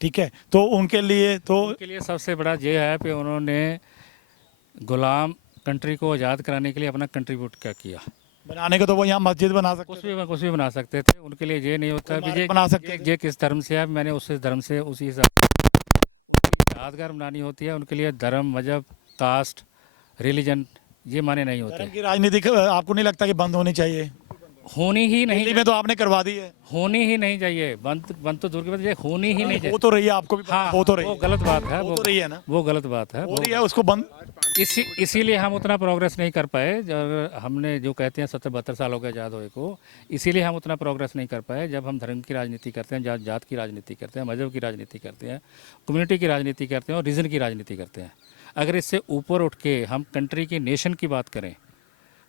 ठीक है, तो उनके लिए सबसे बड़ा ये है कि उन्होंने गुलाम कंट्री को आज़ाद कराने के लिए अपना कंट्रीब्यूट क्या किया। बनाने को तो वो यहाँ मस्जिद बना सकते, कुछ भी बना सकते थे। उनके लिए ये नहीं होता कि ये बना सकते ये किस धर्म से है, मैंने उस धर्म से उसी हिसाब यादगार बनानी होती है। उनके लिए धर्म, मजहब, कास्ट, रिलीजन ये माने नहीं होते। धर्म की राजनीति आपको नहीं लगता कि बंद होनी चाहिए? होनी ही नहीं, दिल्ली में तो आपने करवा दी है। होनी ही नहीं चाहिए, बंद तो दूर की बात, ये होनी ही नहीं चाहिए। वो तो रही है, आपको भी हाँ, वो तो रही वो गलत बात है, वो तो रही है ना, वो गलत बात है, वो रही है, उसको बंद। इसीलिए हम उतना प्रोग्रेस नहीं कर पाए। जब हमने जो कहते हैं 70-72 साल हो गए आज़ाद हुए को, इसीलिए हम उतना प्रोग्रेस नहीं कर पाए। जब हम धर्म की राजनीति करते हैं, जात की राजनीति करते हैं, मजहब की राजनीति करते हैं, कम्युनिटी की राजनीति करते हैं और रीजन की राजनीति करते हैं। अगर इससे ऊपर उठ के हम कंट्री की, नेशन की बात करें,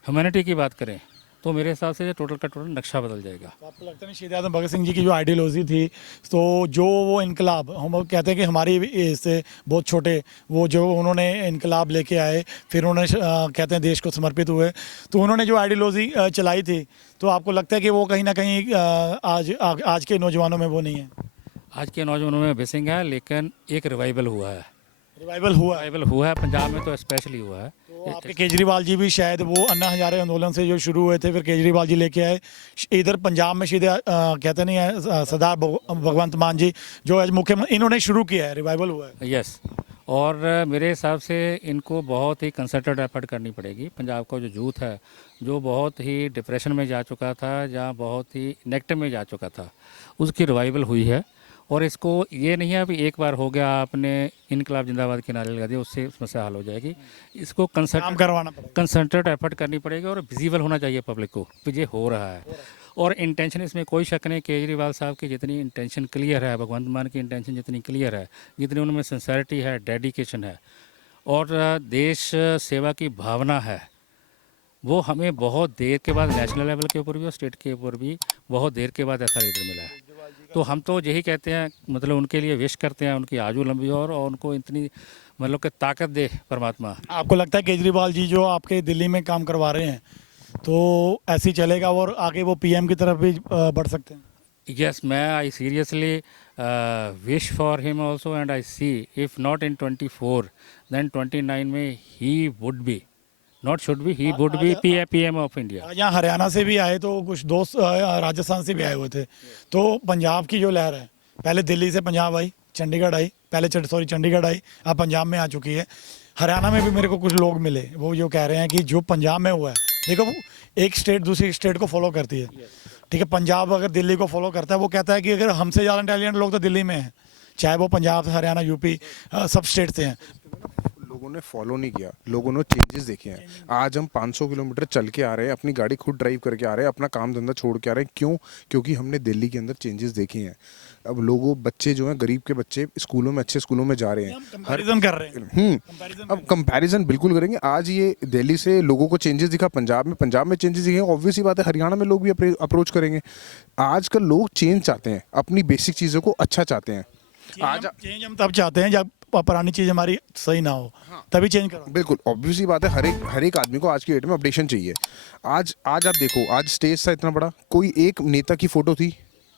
ह्यूमैनिटी की बात करें, तो मेरे हिसाब से टोटल का टोटल नक्शा बदल जाएगा। तो आपको लगता नहीं शहीद आज़म भगत सिंह जी की जो आइडियोलॉजी थी, तो जो वो इनकलाब, हम कहते हैं कि हमारी एज से बहुत छोटे, वो जो उन्होंने इनकलाब लेके आए, फिर उन्होंने कहते हैं देश को समर्पित हुए, तो उन्होंने जो आइडियोलॉजी चलाई थी, तो आपको लगता है कि वो कहीं ना कहीं आज के नौजवानों में वो नहीं है? आज के नौजवानों में मिसिंग है, लेकिन एक रिवाइवल हुआ है। रिवाइवल हुआ है पंजाब में तो स्पेशली हुआ है। तो आपके केजरीवाल जी भी शायद वो अन्ना हजारे आंदोलन से जो शुरू हुए थे, फिर केजरीवाल जी लेके आए इधर पंजाब में, सीधे कहते नहीं है सरदार भगवंत मान जी जो आज मुख्यमंत्री, इन्होंने शुरू किया है, रिवाइवल हुआ है। यस, और मेरे हिसाब से इनको बहुत ही कंसर्टेड एफर्ट करनी पड़ेगी। पंजाब का जो यूथ है, जो बहुत ही डिप्रेशन में जा चुका था, जहाँ बहुत ही नेगेटिव में जा चुका था, उसकी रिवाइवल हुई है। और इसको ये नहीं है अभी एक बार हो गया आपने इनकलाब जिंदाबाद के नारे लगा दिए उससे समस्या हल हो जाएगी। इसको कंसंट्रेट एफर्ट करनी पड़ेगी और विजिबल होना चाहिए पब्लिक को कि ये हो रहा है। और इंटेंशन इसमें कोई शक नहीं, केजरीवाल साहब की जितनी इंटेंशन क्लियर है, भगवंत मान की इंटेंशन जितनी क्लियर है, जितनी उनमें सिंसेरिटी है, डेडिकेशन है और देश सेवा की भावना है, वो हमें बहुत देर के बाद नेशनल लेवल के ऊपर भी और स्टेट के ऊपर भी बहुत देर के बाद ऐसा लीडर मिला है। तो हम तो यही कहते हैं, मतलब उनके लिए विश करते हैं उनकी आयु लंबी और उनको इतनी मतलब कि ताकत दे परमात्मा। आपको लगता है केजरीवाल जी जो आपके दिल्ली में काम करवा रहे हैं, तो ऐसे ही चलेगा और आगे वो पीएम की तरफ भी बढ़ सकते हैं? Yes, may I seriously wish for him also, and I see if not in 24, then 29 में he would be, not should be, he would be PM of India. आज यहाँ हरियाणा से भी आए तो कुछ दोस्त राजस्थान से भी आए हुए थे। तो पंजाब की जो लहर है, पहले दिल्ली से पंजाब आई, चंडीगढ़ आई, पहले चंडीगढ़ आई, अब पंजाब में आ चुकी है। हरियाणा में भी मेरे को कुछ लोग मिले, वो जो कह रहे हैं कि जो पंजाब में हुआ है, देखो एक स्टेट दूसरी स्टेट को फॉलो करती है, ठीक है। पंजाब अगर दिल्ली को फॉलो करता है, वो कहता है कि अगर हमसे ज़्यादा इंटेलिजेंट लोग तो दिल्ली में हैं, चाहे वो पंजाब हरियाणा यूपी सब स्टेट से हैं। लोगों ने फॉलो नहीं किया, लोगों ने चेंजेस देखे हैं। आज हम 500 किलोमीटर चल के आ रहे हैं, अपनी गाड़ी खुद ड्राइव करके आ रहे हैं, अपना काम धंधा छोड़ के आ रहे हैं। क्यों? क्योंकि हमने दिल्ली के अंदर चेंजेस देखे हैं। अब लोगों बच्चे जो हैं, गरीब के बच्चे स्कूलों में, अच्छे स्कूलों में जा रहे हैं, कंपैरिजन कर रहे हैं। अब कंपैरिजन बिल्कुल करेंगे। आज ये दिल्ली से लोगों को चेंजेस दिखा, पंजाब में चेंजेस दिखे, ऑब्वियस ही बात है हरियाणा में लोग भी अप्रोच करेंगे। आजकल लोग चेंज चाहते हैं, अपनी बेसिक चीज़ों को अच्छा चाहते हैं। चेंज हम तब चाहते हैं जब पुरानी चीज़ हमारी सही ना हो, तभी चेंज करो। बिल्कुल ऑब्वियस ही बात है, हर एक आदमी को आज की डेट में अपडेशन चाहिए। आज आप देखो, आज स्टेज था इतना बड़ा, कोई एक नेता की फोटो थी,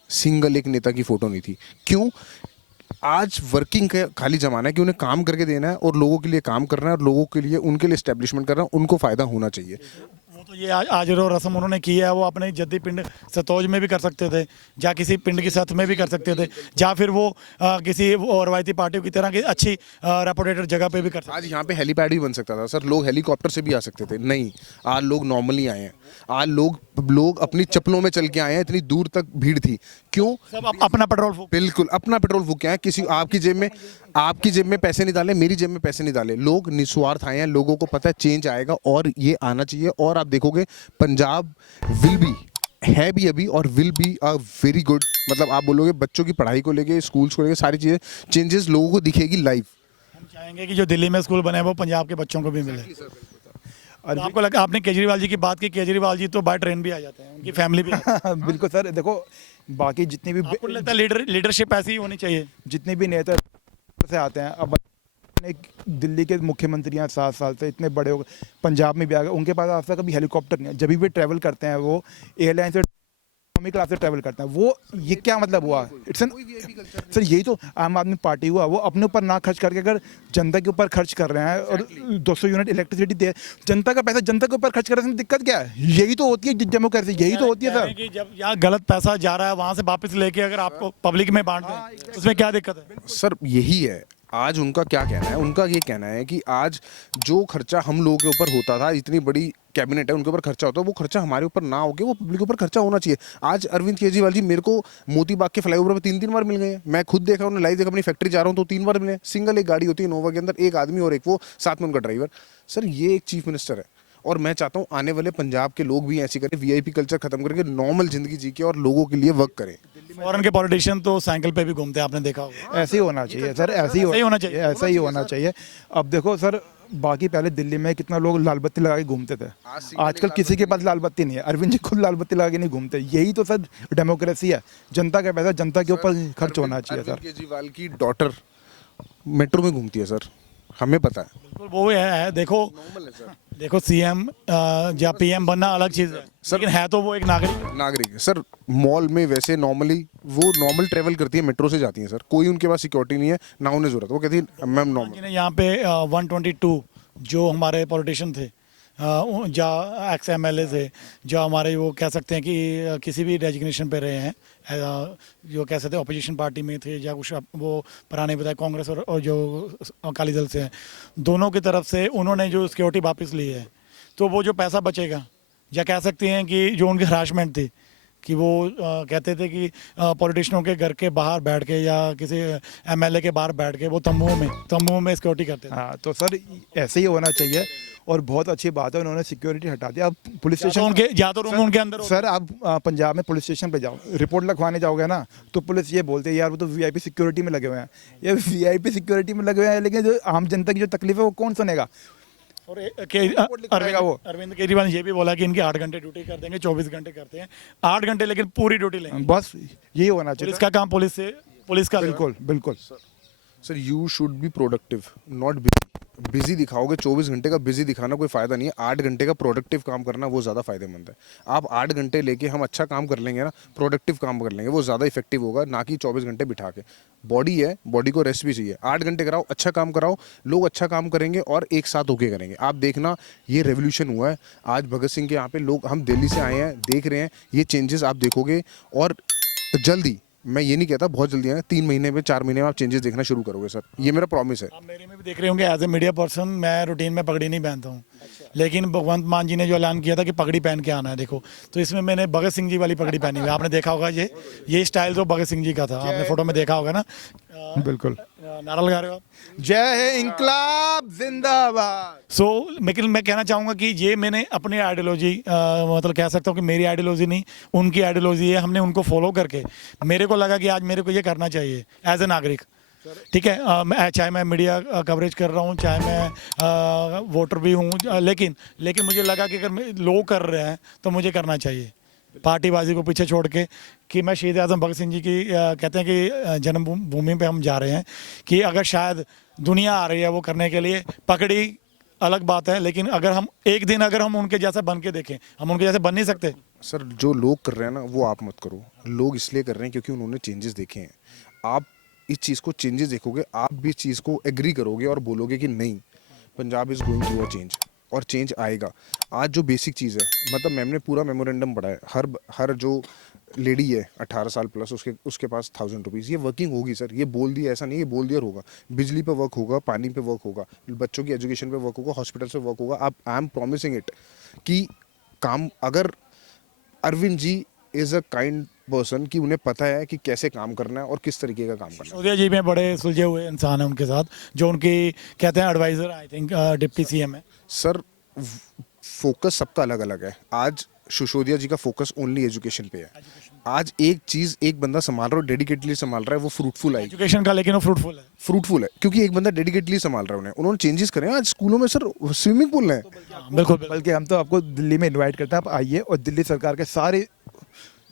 सिंगल एक नेता की फोटो नहीं थी। क्यों? आज वर्किंग का खाली जमाना है कि उन्हें काम करके देना है और लोगों के लिए काम करना है और लोगों के लिए, उनके लिए एस्टेब्लिशमेंट करना है, उनको फ़ायदा होना चाहिए। वो तो ये आज जो रस्म उन्होंने की है, वो अपने जद्दी पिंड सतोज में भी कर सकते थे, या किसी पिंड की सथ में भी कर सकते थे, या फिर वो किसी रवायती पार्टियों की तरह की अच्छी रेपुटेटेड जगह पे भी कर सकते। आज यहाँ पे हेलीपैड भी बन सकता था सर, लोग हेलीकॉप्टर से भी आ सकते थे। नहीं, आज लोग नॉर्मली आए हैं। आज लोग अपनी चप्पलों में चल के आए हैं, इतनी दूर तक भीड़ थी। क्यों? सब अपना पेट्रोल फूक, बिल्कुल अपना पेट्रोल फूक के आए। किसी आपकी जेब में पैसे नहीं डाले, मेरी जेब में पैसे नहीं डाले, लोग निस्वार्थ आए हैं। लोगों को पता है चेंज आएगा और ये आना चाहिए। और आप देखोगे पंजाब विल बी, है भी अभी और will be a very good, मतलब आप बोलोगे बच्चों की पढ़ाई को लेके, स्कूल्स को लेके, सारी चीज़ें चेंजेस लोगों को दिखेगी लाइव। हम चाहेंगे कि जो दिल्ली में स्कूल बने हैं वो पंजाब के बच्चों को भी मिले। और आपको लगा, आपने केजरीवाल जी की बात की, केजरीवाल जी तो बाय ट्रेन भी आ जाते हैं, उनकी फैमिली भी बिल्कुल सर, देखो बाकी जितनी भी आपको लगता है लीडरशिप ऐसी ही होनी चाहिए। जितने भी नेता से आते हैं, अब दिल्ली के मुख्यमंत्री हैं 7 साल से, इतने बड़े हो गए, पंजाब में भी आ गए, उनके पास आज तक कभी हेलीकॉप्टर नहीं है। जब भी ट्रैवल करते हैं वो एयरलाइन से, इकोनॉमी क्लास से ट्रैवल करते हैं। वो ये क्या मतलब हुआ? इट्स एन सर, यही तो आम आदमी पार्टी हुआ। वो अपने ऊपर ना खर्च करके अगर जनता के ऊपर खर्च कर रहे हैं और 200 यूनिट इलेक्ट्रिसिटी दे, जनता का पैसा जनता के ऊपर खर्च कर रहे हैं, दिक्कत क्या है? यही तो होती है डेमोक्रेसी, यही तो होती है सर। कि जब यहाँ गलत पैसा जा रहा है, वहाँ से वापस लेके अगर आपको पब्लिक में बांट दें, उसमें क्या दिक्कत है? सर यही है। आज उनका क्या कहना है? उनका ये कहना है कि आज जो खर्चा हम लोगों के ऊपर होता था, इतनी बड़ी कैबिनेट है, उनके ऊपर खर्चा होता है, वो खर्चा हमारे ऊपर ना होके वो पब्लिक के ऊपर खर्चा होना चाहिए। आज अरविंद केजरीवाल जी मेरे को मोती बाग के फ्लाईओवर पे 3 बार मिल गए हैं। मैं खुद देखा, उन्हें लाइव देखा, अपनी फैक्ट्री जा रहा हूँ तो 3 बार मिले। सिंगल एक गाड़ी होती है नोवा के अंदर, एक आदमी और एक वो साथ में उनका ड्राइवर। सर ये एक चीफ मिनिस्टर है और मैं चाहता हूँ आने वाले पंजाब के लोग भी ऐसे करें, वीआईपी कल्चर खत्म करके नॉर्मल जिंदगी जी के और लोगों के लिए वर्क करें। फॉरेन के पॉलिटिशियन तो साइकिल पे भी घूमते हैं, आपने देखा होगा। ऐसे ही होना चाहिए सर, ऐसे ही होना चाहिए, ऐसा ही होना चाहिए। अब देखो सर, बाकी पहले दिल्ली में कितना लोग लाल बत्ती लगा के घूमते थे, आजकल किसी के पास लाल बत्ती नहीं है। अरविंद जी खुद लाल बत्ती लगा के नहीं घूमते। यही तो सर डेमोक्रेसी है, जनता का पैसा जनता के ऊपर खर्च होना चाहिए सर। केजरीवाल की डॉटर मेट्रो में घूमती है सर, हमें पता है। बिल्कुल वो है। देखो सीएम या पीएम बनना अलग चीज़ है सर, लेकिन है तो वो एक नागरिक है सर। मॉल में वैसे नॉर्मली वो नॉर्मल ट्रेवल करती है, मेट्रो से जाती है सर। कोई उनके पास सिक्योरिटी नहीं है, ना उन्हें जरूरत। वो कहती है मैम नॉर्मल। यहाँ पे 122 जो हमारे पॉलिटिशियन थे, जो एक्स MLA थे, जो हमारे वो कह सकते हैं कि किसी भी डेजिग्नेशन पे रहे हैं, जो कह सकते हैं अपोजिशन पार्टी में थे या कुछ वो पुराने बताए कांग्रेस और जो अकाली दल से हैं, दोनों की तरफ से उन्होंने जो सिक्योरिटी वापस ली है, तो वो जो पैसा बचेगा, या कह सकते हैं कि जो उनकी हरासमेंट थी कि वो कहते थे कि पॉलिटिशियनों के घर के बाहर बैठ के या किसी MLA के बाहर बैठ के वो तंबुओं में सिक्योरिटी करते थे। हाँ तो सर ऐसे ही होना चाहिए और बहुत अच्छी बात है, उन्होंने सिक्योरिटी हटा दिया। अब पुलिस स्टेशन उनके या तो रूम उनके अंदर। सर आप पंजाब में पुलिस स्टेशन पे जाओ, रिपोर्ट लिखवाने जाओगे ना, तो पुलिस ये बोलते हैं यार वो तो VIP सिक्योरिटी में लगे हुए हैं। ये VIP सिक्योरिटी में लगे हुए हैं, लेकिन जो आम जनता की जो तकलीफ है वो कौन सुनेगा? और अरविंद केजरीवाल ने ये भी बोला कि इनकी 8 घंटे ड्यूटी कर देंगे, 24 घंटे करते हैं 8 घंटे, लेकिन पूरी ड्यूटी लेंगे। बस यही होना चाहिए। पुलिस का काम पुलिस का बिल्कुल। Sir you should be productive not busy. Busy दिखाओगे, 24 घंटे का बिजी दिखाना कोई फ़ायदा नहीं है। 8 घंटे का प्रोडक्टिव काम करना वो ज़्यादा फायदेमंद है। आप 8 घंटे लेके हम अच्छा काम कर लेंगे ना, प्रोडक्टिव काम कर लेंगे, वो ज़्यादा इफेक्टिव होगा, ना कि 24 घंटे बिठा के। बॉडी है, बॉडी को रेस्ट भी चाहिए। 8 घंटे कराओ, अच्छा काम कराओ, लोग अच्छा काम करेंगे और एक साथ होके करेंगे। आप देखना ये रेवोल्यूशन हुआ है आज भगत सिंह के यहाँ पे। लोग, हम दिल्ली से आए हैं, देख रहे हैं ये चेंजेस आप देखोगे, और जल्दी, मैं ये नहीं कहता बहुत जल्दी आएगा, 3 महीने में 4 महीने में आप चेंजेस देखना शुरू करोगे सर, ये मेरा प्रॉमिस है। आप मेरे में भी देख रहे होंगे, एज ए मीडिया पर्सन मैं रूटीन में पगड़ी नहीं पहनता हूँ, लेकिन भगवंत मान जी ने जो ऐलान किया था कि पगड़ी पहन के आना है, देखो तो इसमें मैंने भगत सिंह जी वाली पगड़ी पहनी हुई है। आपने देखा होगा ये स्टाइल तो भगत सिंह जी का था, आपने फोटो में देखा होगा ना। बिल्कुल नारा लगा रहे हो आप? जय है इंकलाब जिंदाबाद। सो लेकिन मैं कहना चाहूँगा कि ये मैंने अपनी आइडियोलॉजी, मतलब कह सकता हूँ कि मेरी आइडियोलॉजी नहीं, उनकी आइडियोलॉजी है। हमने उनको फॉलो करके मेरे को लगा कि आज मेरे को ये करना चाहिए एज ए नागरिक। ठीक है, चाहे मैं मीडिया कवरेज कर रहा हूँ, चाहे मैं वोटर भी हूँ, लेकिन मुझे लगा कि अगर लोग कर रहे हैं तो मुझे करना चाहिए, पार्टीबाजी को पीछे छोड़ के। कि मैं शहीद आज़म भगत सिंह जी की कहते हैं कि जन्मभूमि पे हम जा रहे हैं, कि अगर शायद दुनिया आ रही है वो करने के लिए, पगड़ी अलग बात है, लेकिन अगर हम एक दिन अगर हम उनके जैसा बन के देखें, हम उनके जैसे बन नहीं सकते। सर जो लोग कर रहे हैं ना वो आप मत करो। लोग इसलिए कर रहे हैं क्योंकि उन्होंने चेंजेस देखे हैं। आप इस चीज़ को चेंजेस देखोगे, आप भी इस चीज़ को एग्री करोगे और बोलोगे कि नहीं, Punjab is going through a change, और चेंज आएगा। आज जो बेसिक चीज़ है, मतलब मैम ने पूरा मेमोरेंडम पढ़ा है, हर जो लेडी है 18 साल प्लस उसके पास 1000 रुपीज़, ये वर्किंग होगी सर। ये बोल दिया, ऐसा नहीं, ये बोल दिया होगा। बिजली पे वर्क होगा, पानी पे वर्क होगा, बच्चों की एजुकेशन पे वर्क होगा, हॉस्पिटल से वर्क होगा। आप, आई एम प्रॉमिसिंग इट कि काम, अगर Arvind ji is a kind person कि उन्हें पता है कि कैसे काम करना है और किस तरीके का काम करना है। सिसोदिया जी में बड़े सुलझे हुए इंसान हैं उनके साथ, जो उनकी कहते हैं adviser, I think deputy CM है। सर फोकस सबका अलग अलग है। आज सिसोदिया जी का फोकस ओनली एजुकेशन पे है। आज एक चीज़ एक बंदा संभाल रहा है, डेडिकेटली संभाल रहा है, वो फ्रूटफुल है एजुकेशन का, लेकिन वो फ्रूटफुल है क्योंकि एक बंदा डेडिकेटली संभाल रहा है। उन्होंने चेंजेस करे हैं। आज स्कूलों में सर स्विमिंग पूल है। बिल्कुल, बल्कि हम तो आपको दिल्ली में इनवाइट करते हैं, आप आइए और दिल्ली सरकार के सारे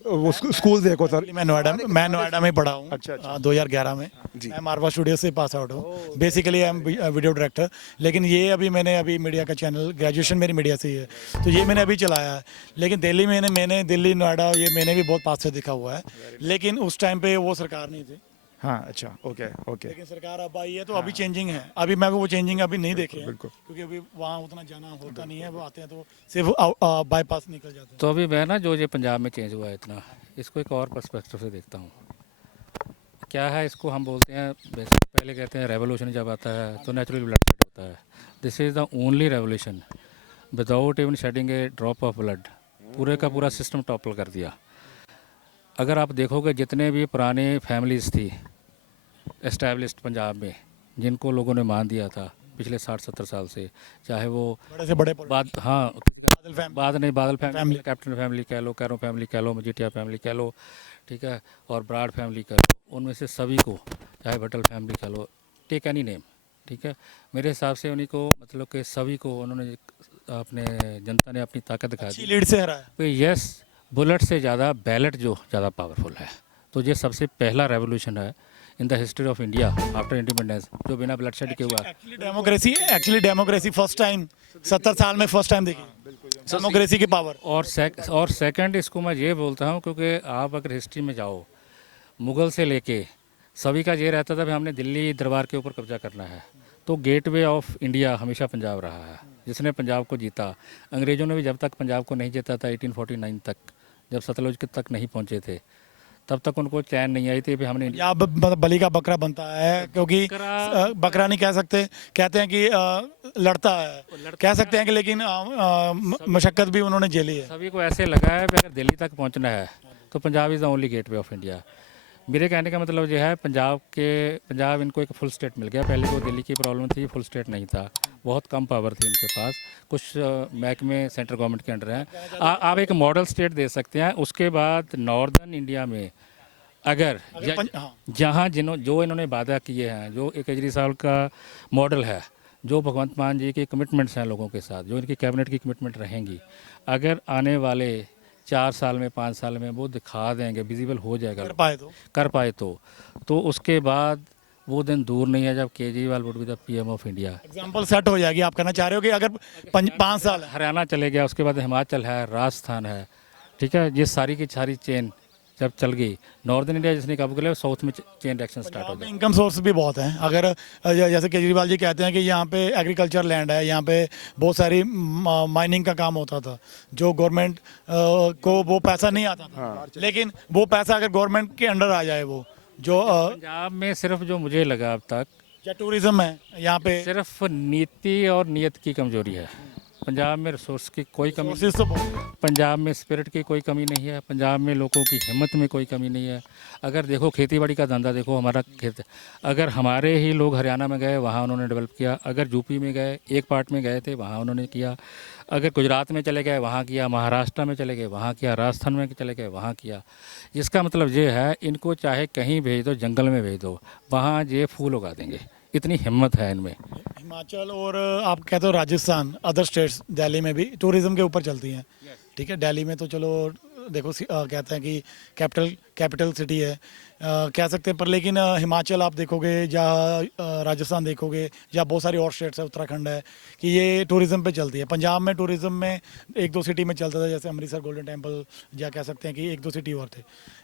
वो स्कूल देखो सर। मैं नोएडा में पढ़ा हूँ। अच्छा। 2011 में मैं मारवा स्टूडियो से पास आउट हूँ। Basically I am video director, लेकिन ये अभी मैंने मीडिया का चैनल, ग्रेजुएशन मेरी मीडिया से ही है, तो ये मैंने अभी चलाया है। लेकिन दिल्ली में मैंने दिल्ली, नोएडा, ये मैंने भी बहुत पास से देखा हुआ है, लेकिन उस टाइम पे वो सरकार नहीं थी। हाँ, अच्छा, ओके। लेकिन सरकार अब आई है, तो अभी चेंजिंग है। अभी मैं वो चेंजिंग अभी नहीं देखे हैं, क्योंकि अभी वहाँ उतना जाना होता नहीं है। वो आते हैं तो सिर्फ बाईपास निकल जाते हैं। तो अभी मैं ना जो ये पंजाब में चेंज हुआ है इतना, इसको एक और पर्सपेक्टिव से देखता हूँ। क्या है, इसको हम बोलते हैं, पहले कहते हैं रेवोल्यूशन जब आता है तो नेचुरल ब्लड होता है। This is the only revolution without even shedding a drop of blood. पूरे का पूरा सिस्टम टॉपल कर दिया। अगर आप देखोगे जितने भी पुराने फैमिलीज़ थी एस्टैब्लिश्ड पंजाब में, जिनको लोगों ने मान दिया था पिछले 60-70 साल से, चाहे वो बड़े से बड़े बादल फैमिली, कैप्टन फैमिली कह लो, कैरो फैमिली कह लो, मजीठिया फैमिली कह लो, ठीक है, और ब्राड फैमिली कह लो, उनमें से सभी को, चाहे भट्टल फैमिली कह लो, टेक एनी नेम, ठीक है, मेरे हिसाब से उन्हीं को, मतलब कि सभी को उन्होंने अपने जनता ने अपनी ताकत दिखा दी। लीड से हराया। तो यस, बुलेट से ज़्यादा बैलेट जो ज़्यादा पावरफुल है। तो ये सबसे पहला रेवोल्यूशन है in the history of India after independence, जो बिना ब्लडशेड के हुआ। एक्चुअली डेमोक्रेसी फर्स्ट टाइम 70 साल में फर्स्ट टाइम देखी डेमोक्रेसी की पावर। और सेकंड इसको मैं ये बोलता हूँ, क्योंकि आप अगर हिस्ट्री में जाओ, मुग़ल से लेके सभी का ये रहता था कि हमने दिल्ली दरबार के ऊपर कब्जा करना है। तो गेटवे ऑफ इंडिया हमेशा पंजाब रहा है, जिसने पंजाब को जीता। अंग्रेज़ों ने भी जब तक पंजाब को नहीं जीता था 1849 तक, जब सतलुज तक नहीं पहुँचे थे, तब तक उनको चैन नहीं आई थी। भी हमने बलि का बकरा बनता है, क्योंकि बकरा नहीं कह सकते, कहते हैं कि लड़ता है, कह सकते हैं कि, लेकिन मशक्क़त भी उन्होंने झेली है। सभी को ऐसे लगा है कि अगर दिल्ली तक पहुंचना है तो Punjab is the only gateway of India. मेरे कहने का मतलब यह है, पंजाब इनको एक फुल स्टेट मिल गया। पहले को दिल्ली की प्रॉब्लम थी, फुल स्टेट नहीं था, बहुत कम पावर थी इनके पास। कुछ महकमे सेंट्रल गवर्नमेंट के अंडर हैं। आप एक मॉडल स्टेट दे सकते हैं। उसके बाद नॉर्दर्न इंडिया में अगर जहाँ जो इन्होंने वादा किए हैं, जो एक केजरीवाल का मॉडल है, जो भगवंत मान जी के कमिटमेंट्स हैं लोगों के साथ, जो इनकी कैबिनेट की कमिटमेंट रहेंगी, अगर आने वाले 4 साल में 5 साल में वो दिखा देंगे, विजिबल हो जाएगा, कर पाए तो उसके बाद वो दिन दूर नहीं है जब Kejriwal would be the PM of India. Example set हो जाएगी, आप कहना चाह रहे हो कि अगर 5 साल हरियाणा चले गया, उसके बाद हिमाचल है, राजस्थान है, ठीक है, ये सारी की सारी चेन जब चल गई, नॉर्दर्न इंडिया जिसने काबू कर लिया, साउथ में चेन रिएक्शन स्टार्ट हो गया। इनकम सोर्स भी बहुत हैं। अगर जैसे केजरीवाल जी कहते हैं कि यहाँ पे एग्रीकल्चर लैंड है, यहाँ पे बहुत सारी माइनिंग का काम होता था, जो गवर्नमेंट को वो पैसा नहीं आता था, लेकिन वो पैसा अगर गवर्नमेंट के अंडर आ जाए, वो जो पंजाब में सिर्फ जो मुझे लगा अब तक, क्या टूरिज्म है यहाँ पे, सिर्फ नीति और नियत की कमजोरी है। पंजाब में रिसोर्स की कोई कमी नहीं, पंजाब में स्पिरिट की कोई कमी नहीं है, पंजाब में लोगों की हिम्मत में कोई कमी नहीं है। अगर देखो खेतीबाड़ी का धंधा देखो, हमारा खेत, अगर हमारे ही लोग हरियाणा में गए वहाँ उन्होंने डेवलप किया, अगर यूपी में गए, एक पार्ट में गए थे वहाँ उन्होंने किया, अगर गुजरात में चले गए वहाँ किया, महाराष्ट्र में चले गए वहाँ किया, राजस्थान में चले गए वहाँ किया। इसका मतलब ये है, इनको चाहे कहीं भेज दो, जंगल में भेज दो, वहाँ ये फूल उगा देंगे, इतनी हिम्मत है इनमें। हिमाचल और आप कहते हो राजस्थान, अदर स्टेट्स दिल्ली में भी टूरिज्म के ऊपर चलती हैं, ठीक है। दिल्ली में तो चलो देखो कहते हैं कि कैपिटल सिटी है, कह सकते हैं, पर लेकिन हिमाचल आप देखोगे या राजस्थान देखोगे या बहुत सारी और स्टेट्स है, उत्तराखंड है, कि ये टूरिज्म पे चलती है। पंजाब में टूरिज्म में 1-2 सिटी में चलता था, जैसे अमृतसर गोल्डन टेम्पल, या कह सकते हैं कि 1-2 सिटी और थे,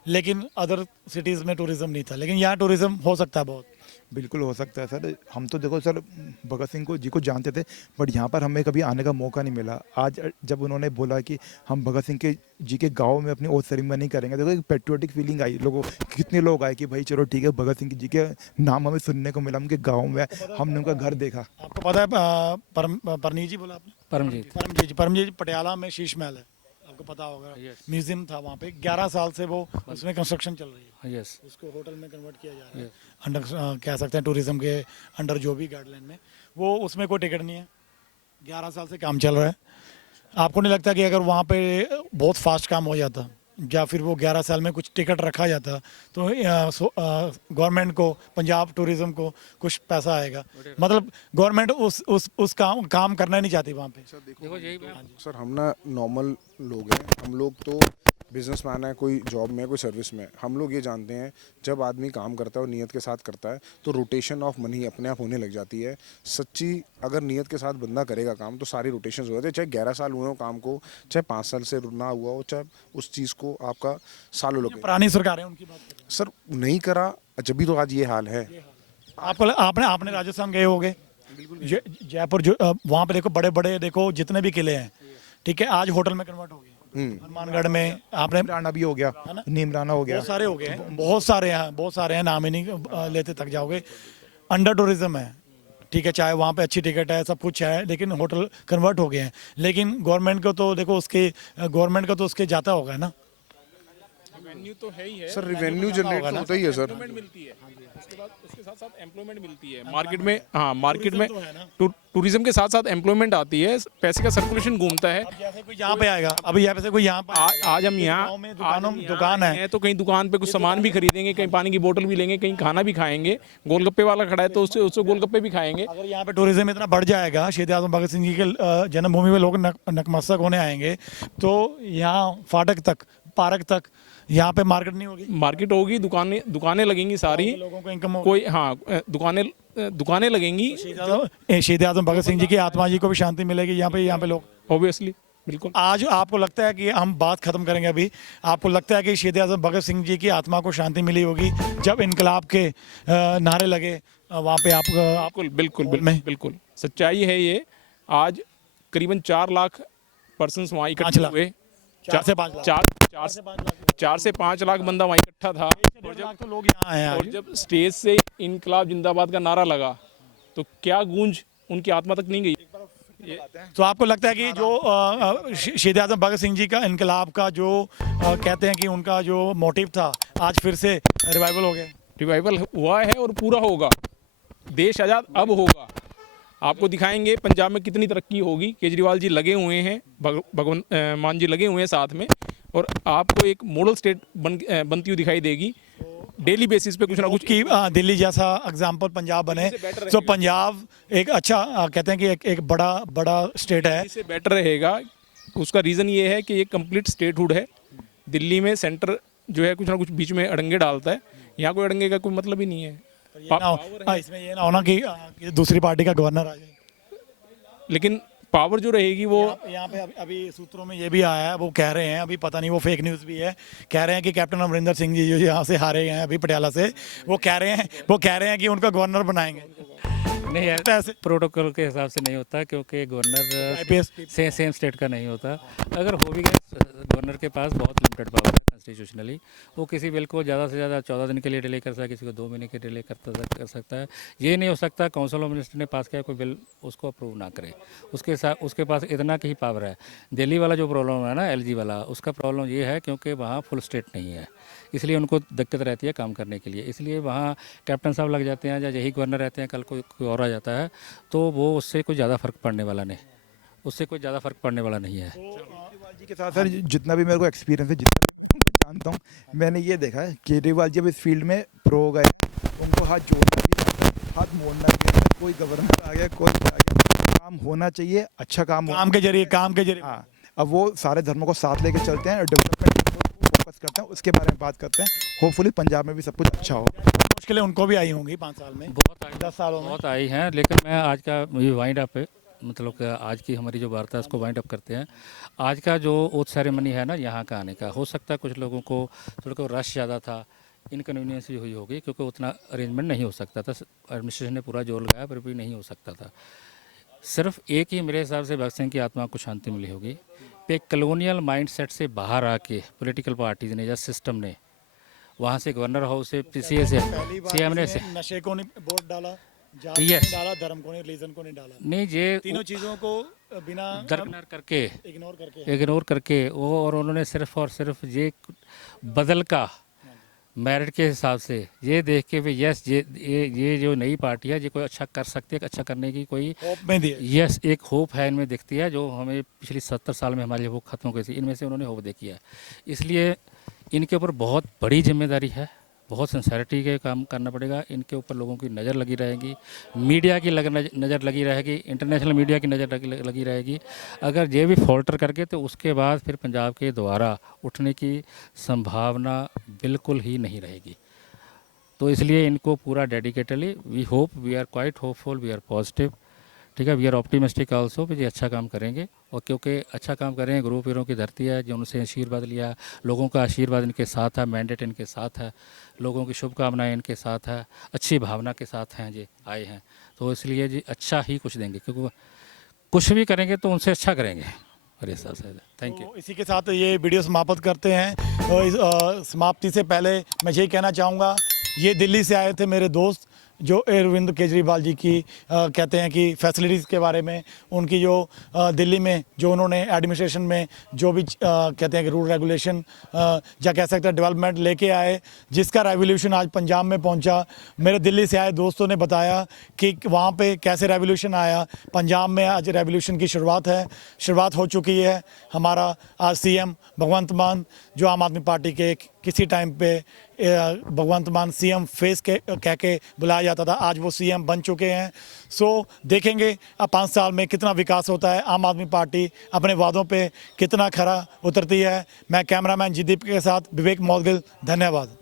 लेकिन अदर सिटीज़ में टूरिज्म नहीं था। लेकिन यहाँ टूरिज्म हो सकता है बहुत, बिल्कुल हो सकता है सर। हम तो देखो सर, भगत सिंह को जी को जानते थे, बट यहाँ पर हमें कभी आने का मौका नहीं मिला। आज जब उन्होंने बोला कि हम भगत सिंह के जी के गांव में अपनी ओथ सेरेमनी करेंगे, देखो एक पेट्रियोटिक फीलिंग आई लोगों, कितने लोग आए कि भाई चलो ठीक है, भगत सिंह जी के नाम हमें सुनने को मिला, उनके गाँव में हमने उनका घर देखा। आपको पता है परमजीत जी बोला आपने, परमजीत पटियाला में शीश महल है, आपको पता होगा, म्यूजियम था वहाँ पे, 11 साल से वो उसमें कंस्ट्रक्शन चल रही है, उसको होटल में कन्वर्ट किया जा रहा है, अंडर कह सकते हैं टूरिज्म के अंडर जो भी गाइडलाइन में, वो उसमें कोई टिकट नहीं है, 11 साल से काम चल रहा है। आपको नहीं लगता कि अगर वहाँ पे बहुत फास्ट काम हो जाता, या फिर वो 11 साल में कुछ टिकट रखा जाता, तो गवर्नमेंट को, पंजाब टूरिज्म को कुछ पैसा आएगा? मतलब गवर्नमेंट उस काम करना नहीं चाहती वहाँ पे। देखो यही सर, हम ना नॉर्मल लोग हैं, हम लोग तो बिजनेसमैन है, कोई जॉब में, कोई सर्विस में, हम लोग ये जानते हैं जब आदमी काम करता है और नियत के साथ करता है तो रोटेशन ऑफ मनी अपने आप होने लग जाती है। सच्ची अगर नियत के साथ बंदा करेगा काम तो सारी रोटेशन हो जाती है, चाहे 11 साल हुए हो काम को, चाहे 5 साल से ना हुआ हो, चाहे उस चीज़ को आपका सालों लगे। पुरानी सरकारें उनकी बात सर नहीं करा, जब भी तो आज ये हाल है। आपको आपने राजस्थान गए होगे, जयपुर, जो वहाँ पे देखो बड़े बड़े देखो जितने भी किले हैं, ठीक है, आज होटल में कन्वर्ट हो गए। हनुमानगढ़ में आपने नीमराना भी हो गया, नीमराना हो गया, बहुत सारे हो गए, बहुत सारे हैं, नाम ही नहीं लेते थक जाओगे। अंडर टूरिज्म है, ठीक है, चाहे वहाँ पे अच्छी टिकट है, सब कुछ है, लेकिन होटल कन्वर्ट हो गए हैं। लेकिन गवर्नमेंट को तो देखो उसके जाता होगा ना, रेवेन्यू तो है ही है सर, रेवेन्यू जनरेट होता ही है सर, मिलती है, उसके साथ साथ एम्प्लॉयमेंट मिलती है मार्केट में। हाँ, मार्केट में टूरिज्म के साथ साथ एम्प्लॉयमेंट आती है, पैसे का सर्कुलेशन घूमता है। जैसे कोई यहाँ पे आएगा, अभी यहाँ पे कोई यहाँ पे आज हम यहाँ दुकान है तो कहीं दुकान पे कुछ सामान भी खरीदेंगे, कहीं पानी की बोतल भी लेंगे, कहीं खाना भी खाएंगे, गोलगप्पे वाला खड़ा है तो उससे गोलगप्पे भी खाएंगे। अगर यहाँ पे टूरिज्म इतना बढ़ जाएगा, शहीद आजम भगत सिंह जी के जन्मभूमि में लोग नतमस्तक होने आएंगे, तो यहाँ फाटक तक, पार्क तक, यहाँ पे मार्केट नहीं होगी, मार्केट होगी, दुकानें लगेंगी सारी, लोगों को इनकम होगी। कोई हाँ दुकानें लगेंगी। शहीद आजम भगत सिंह जी की आत्मा जी को भी शांति मिलेगी यहाँ पे लोग, ऑब्वियसली, बिल्कुल। आज आपको लगता है कि हम बात खत्म करेंगे अभी, आपको लगता है कि शहीद आजम भगत सिंह जी की आत्मा को शांति मिली होगी जब इनकलाब के नारे लगे वहाँ पे? आपको बिल्कुल सच्चाई है ये। आज करीबन 4 लाख पर्सन्स वहाँ इकट्ठे हुए, 4 से 5 लाख बंदा वहाँ इकट्ठा था, और जब तो लोग यहाँ आए, और जब स्टेज से इनकलाब जिंदाबाद का नारा लगा तो क्या गूंज उनकी आत्मा तक नहीं गई? तो आपको लगता है कि जो शहीद आजम भगत सिंह जी का इनकलाब का जो कहते हैं कि उनका जो मोटिव था, आज फिर से रिवाइवल हो गया? रिवाइवल हुआ है और पूरा होगा। देश आज़ाद अब होगा। आपको दिखाएंगे पंजाब में कितनी तरक्की होगी। केजरीवाल जी लगे हुए हैं, भगवंत मान जी लगे हुए हैं साथ में, और आपको एक मॉडल स्टेट बनती हुई दिखाई देगी। डेली बेसिस पे कुछ ना कुछ की दिल्ली जैसा एग्जाम्पल पंजाब बने, तो पंजाब एक अच्छा कहते हैं कि एक बड़ा स्टेट है, इससे बेटर रहेगा। उसका रीज़न ये है कि ये कंप्लीट स्टेटहुड है। दिल्ली में सेंटर जो है कुछ ना कुछ बीच में अड़ंगे डालता है, यहाँ कोई अड़ंगे का कोई मतलब ही नहीं है। इसमें ये ना होना कि दूसरी पार्टी का गवर्नर आ जाए। लेकिन पावर जो रहेगी वो यहाँ पे अभी सूत्रों में ये भी आया है, वो कह रहे हैं, अभी पता नहीं वो फेक न्यूज़ भी है, कह रहे हैं कि कैप्टन अमरिंदर सिंह जी जो यहाँ से हारे हैं अभी पटियाला से, वो कह रहे हैं कि उनका गवर्नर बनाएंगे। नहीं ऐसे प्रोटोकॉल के हिसाब से नहीं होता, क्योंकि गवर्नर सेम स्टेट का नहीं होता। अगर हो भी गया, गवर्नर के पास बहुत लिमिटेड पावर है कॉन्स्टिट्यूशनली। वो किसी बिल को ज़्यादा से ज़्यादा 14 दिन के लिए डिले कर सकता है, किसी को 2 महीने के डिले कर सकता है। ये नहीं हो सकता काउंसिल ऑफ मिनिस्टर ने पास किया कोई बिल उसको अप्रूव ना करे, उसके पास इतना की ही पावर है। दिल्ली वाला जो प्रॉब्लम है ना, LG वाला, उसका प्रॉब्लम ये है क्योंकि वहाँ फुल स्टेट नहीं है, इसलिए उनको दिक्कत रहती है काम करने के लिए। इसलिए वहाँ कैप्टन साहब लग जाते हैं या यही गवर्नर रहते हैं, कल कोई और आ जाता है तो वो उससे कोई ज़्यादा फ़र्क पड़ने वाला नहीं है। केजरीवाल जी के साथ सर जितना भी मेरे को एक्सपीरियंस है, जितना जानता हूँ, मैंने ये देखा है केजरीवाल जी अब इस फील्ड में प्रो गए, उनको हाथ जोड़ना भी आता है, हाथ मोड़ना भी आता है। कोई गवर्नर आ गया, कोई आ गया, काम होना चाहिए, अच्छा काम के जरिए हाँ। अब वो सारे धर्मों को साथ लेके चलते हैं, डेवलपमेंट फोकस करते हैं, उसके बारे में बात करते हैं। होपफुली पंजाब में भी सब कुछ अच्छा हो। मुश्किलें उनको भी आई होंगी 5 साल में, बहुत आई, 10 सालों में बहुत आई हैं। लेकिन मैं आज का वाइंड अप है, मतलब कि आज की हमारी जो वार्ता है उसको वाइंड अप करते हैं। आज का जो ओथ सेरेमनी है ना यहाँ का आने का, हो सकता है कुछ लोगों को थोड़ा को रश ज़्यादा था, इनकन्वीनियंस भी हुई होगी, क्योंकि उतना अरेंजमेंट नहीं हो सकता था। एडमिनिस्ट्रेशन ने पूरा जोर लगाया पर भी नहीं हो सकता था। सिर्फ एक ही मेरे हिसाब से भगत सिंह की आत्मा को शांति मिली होगी। एक कलोनियल माइंडसेट से बाहर आके पॉलिटिकल पार्टीज ने या सिस्टम ने वहाँ से गवर्नर हाउस से PCA से CM ने से नशे को नहीं वोट डाला, जात Yes. नहीं डाला, धर्म को नहीं, रिलीजन को नहीं डाला, नहीं, ये तीनों चीज़ों को बिना इग्नोर करके वो, और उन्होंने सिर्फ और सिर्फ ये बदल का मेरिट के हिसाब से ये देख के भी यस ये जो नई पार्टी है ये कोई अच्छा कर सकती है, अच्छा करने की कोई यस एक होप है इनमें दिखती है, जो हमें पिछली 70 साल में हमारी होप खत्म हो गई थी, इनमें से उन्होंने होप देखी है। इसलिए इनके ऊपर बहुत बड़ी जिम्मेदारी है, बहुत सिंसेरिटी के काम करना पड़ेगा। इनके ऊपर लोगों की नज़र लगी रहेगी, मीडिया की नज़र लगी रहेगी, इंटरनेशनल मीडिया की नज़र लगी रहेगी। अगर ये भी फॉल्टर करके तो उसके बाद फिर पंजाब के दोबारा उठने की संभावना बिल्कुल ही नहीं रहेगी। तो इसलिए इनको पूरा dedicatedly we are quite hopeful, we are positive, ठीक है, वी आर ऑप्टिमिस्टिक आल्सो कि ये अच्छा काम करेंगे। और क्योंकि अच्छा काम करेंगे, गुरु पीरों की धरती है, जो उनसे आशीर्वाद लिया, लोगों का आशीर्वाद इनके साथ है, मैंडेट इनके साथ है, लोगों की शुभकामनाएं इनके साथ है, अच्छी भावना के साथ हैं ये आए हैं। तो इसलिए जी अच्छा ही कुछ देंगे, क्योंकि कुछ भी करेंगे तो उनसे अच्छा करेंगे मेरे हिसाब से। Thank you. इसी के साथ ये वीडियो समाप्त करते हैं। तो समाप्ति से पहले मैं यही कहना चाहूँगा, ये दिल्ली से आए थे मेरे दोस्त जो अरविंद केजरीवाल जी की कहते हैं कि फैसिलिटीज़ के बारे में, उनकी जो दिल्ली में जो उन्होंने एडमिनिस्ट्रेशन में जो भी कहते हैं कि रूल रेगुलेशन या कह सकते हैं डेवलपमेंट लेके आए, जिसका रेवोल्यूशन आज पंजाब में पहुंचा। मेरे दिल्ली से आए दोस्तों ने बताया कि वहाँ पे कैसे रेवोल्यूशन आया। पंजाब में आज रेवोल्यूशन की शुरुआत हो चुकी है। हमारा आज CM भगवंत मान, जो आम आदमी पार्टी के किसी टाइम पे भगवंत मान CM फेस के कह के बुलाया जाता था, आज वो CM बन चुके हैं। सो देखेंगे अब 5 साल में कितना विकास होता है, आम आदमी पार्टी अपने वादों पे कितना खरा उतरती है। मैं कैमरामैन जिदीप के साथ विवेक मौदगिल, धन्यवाद।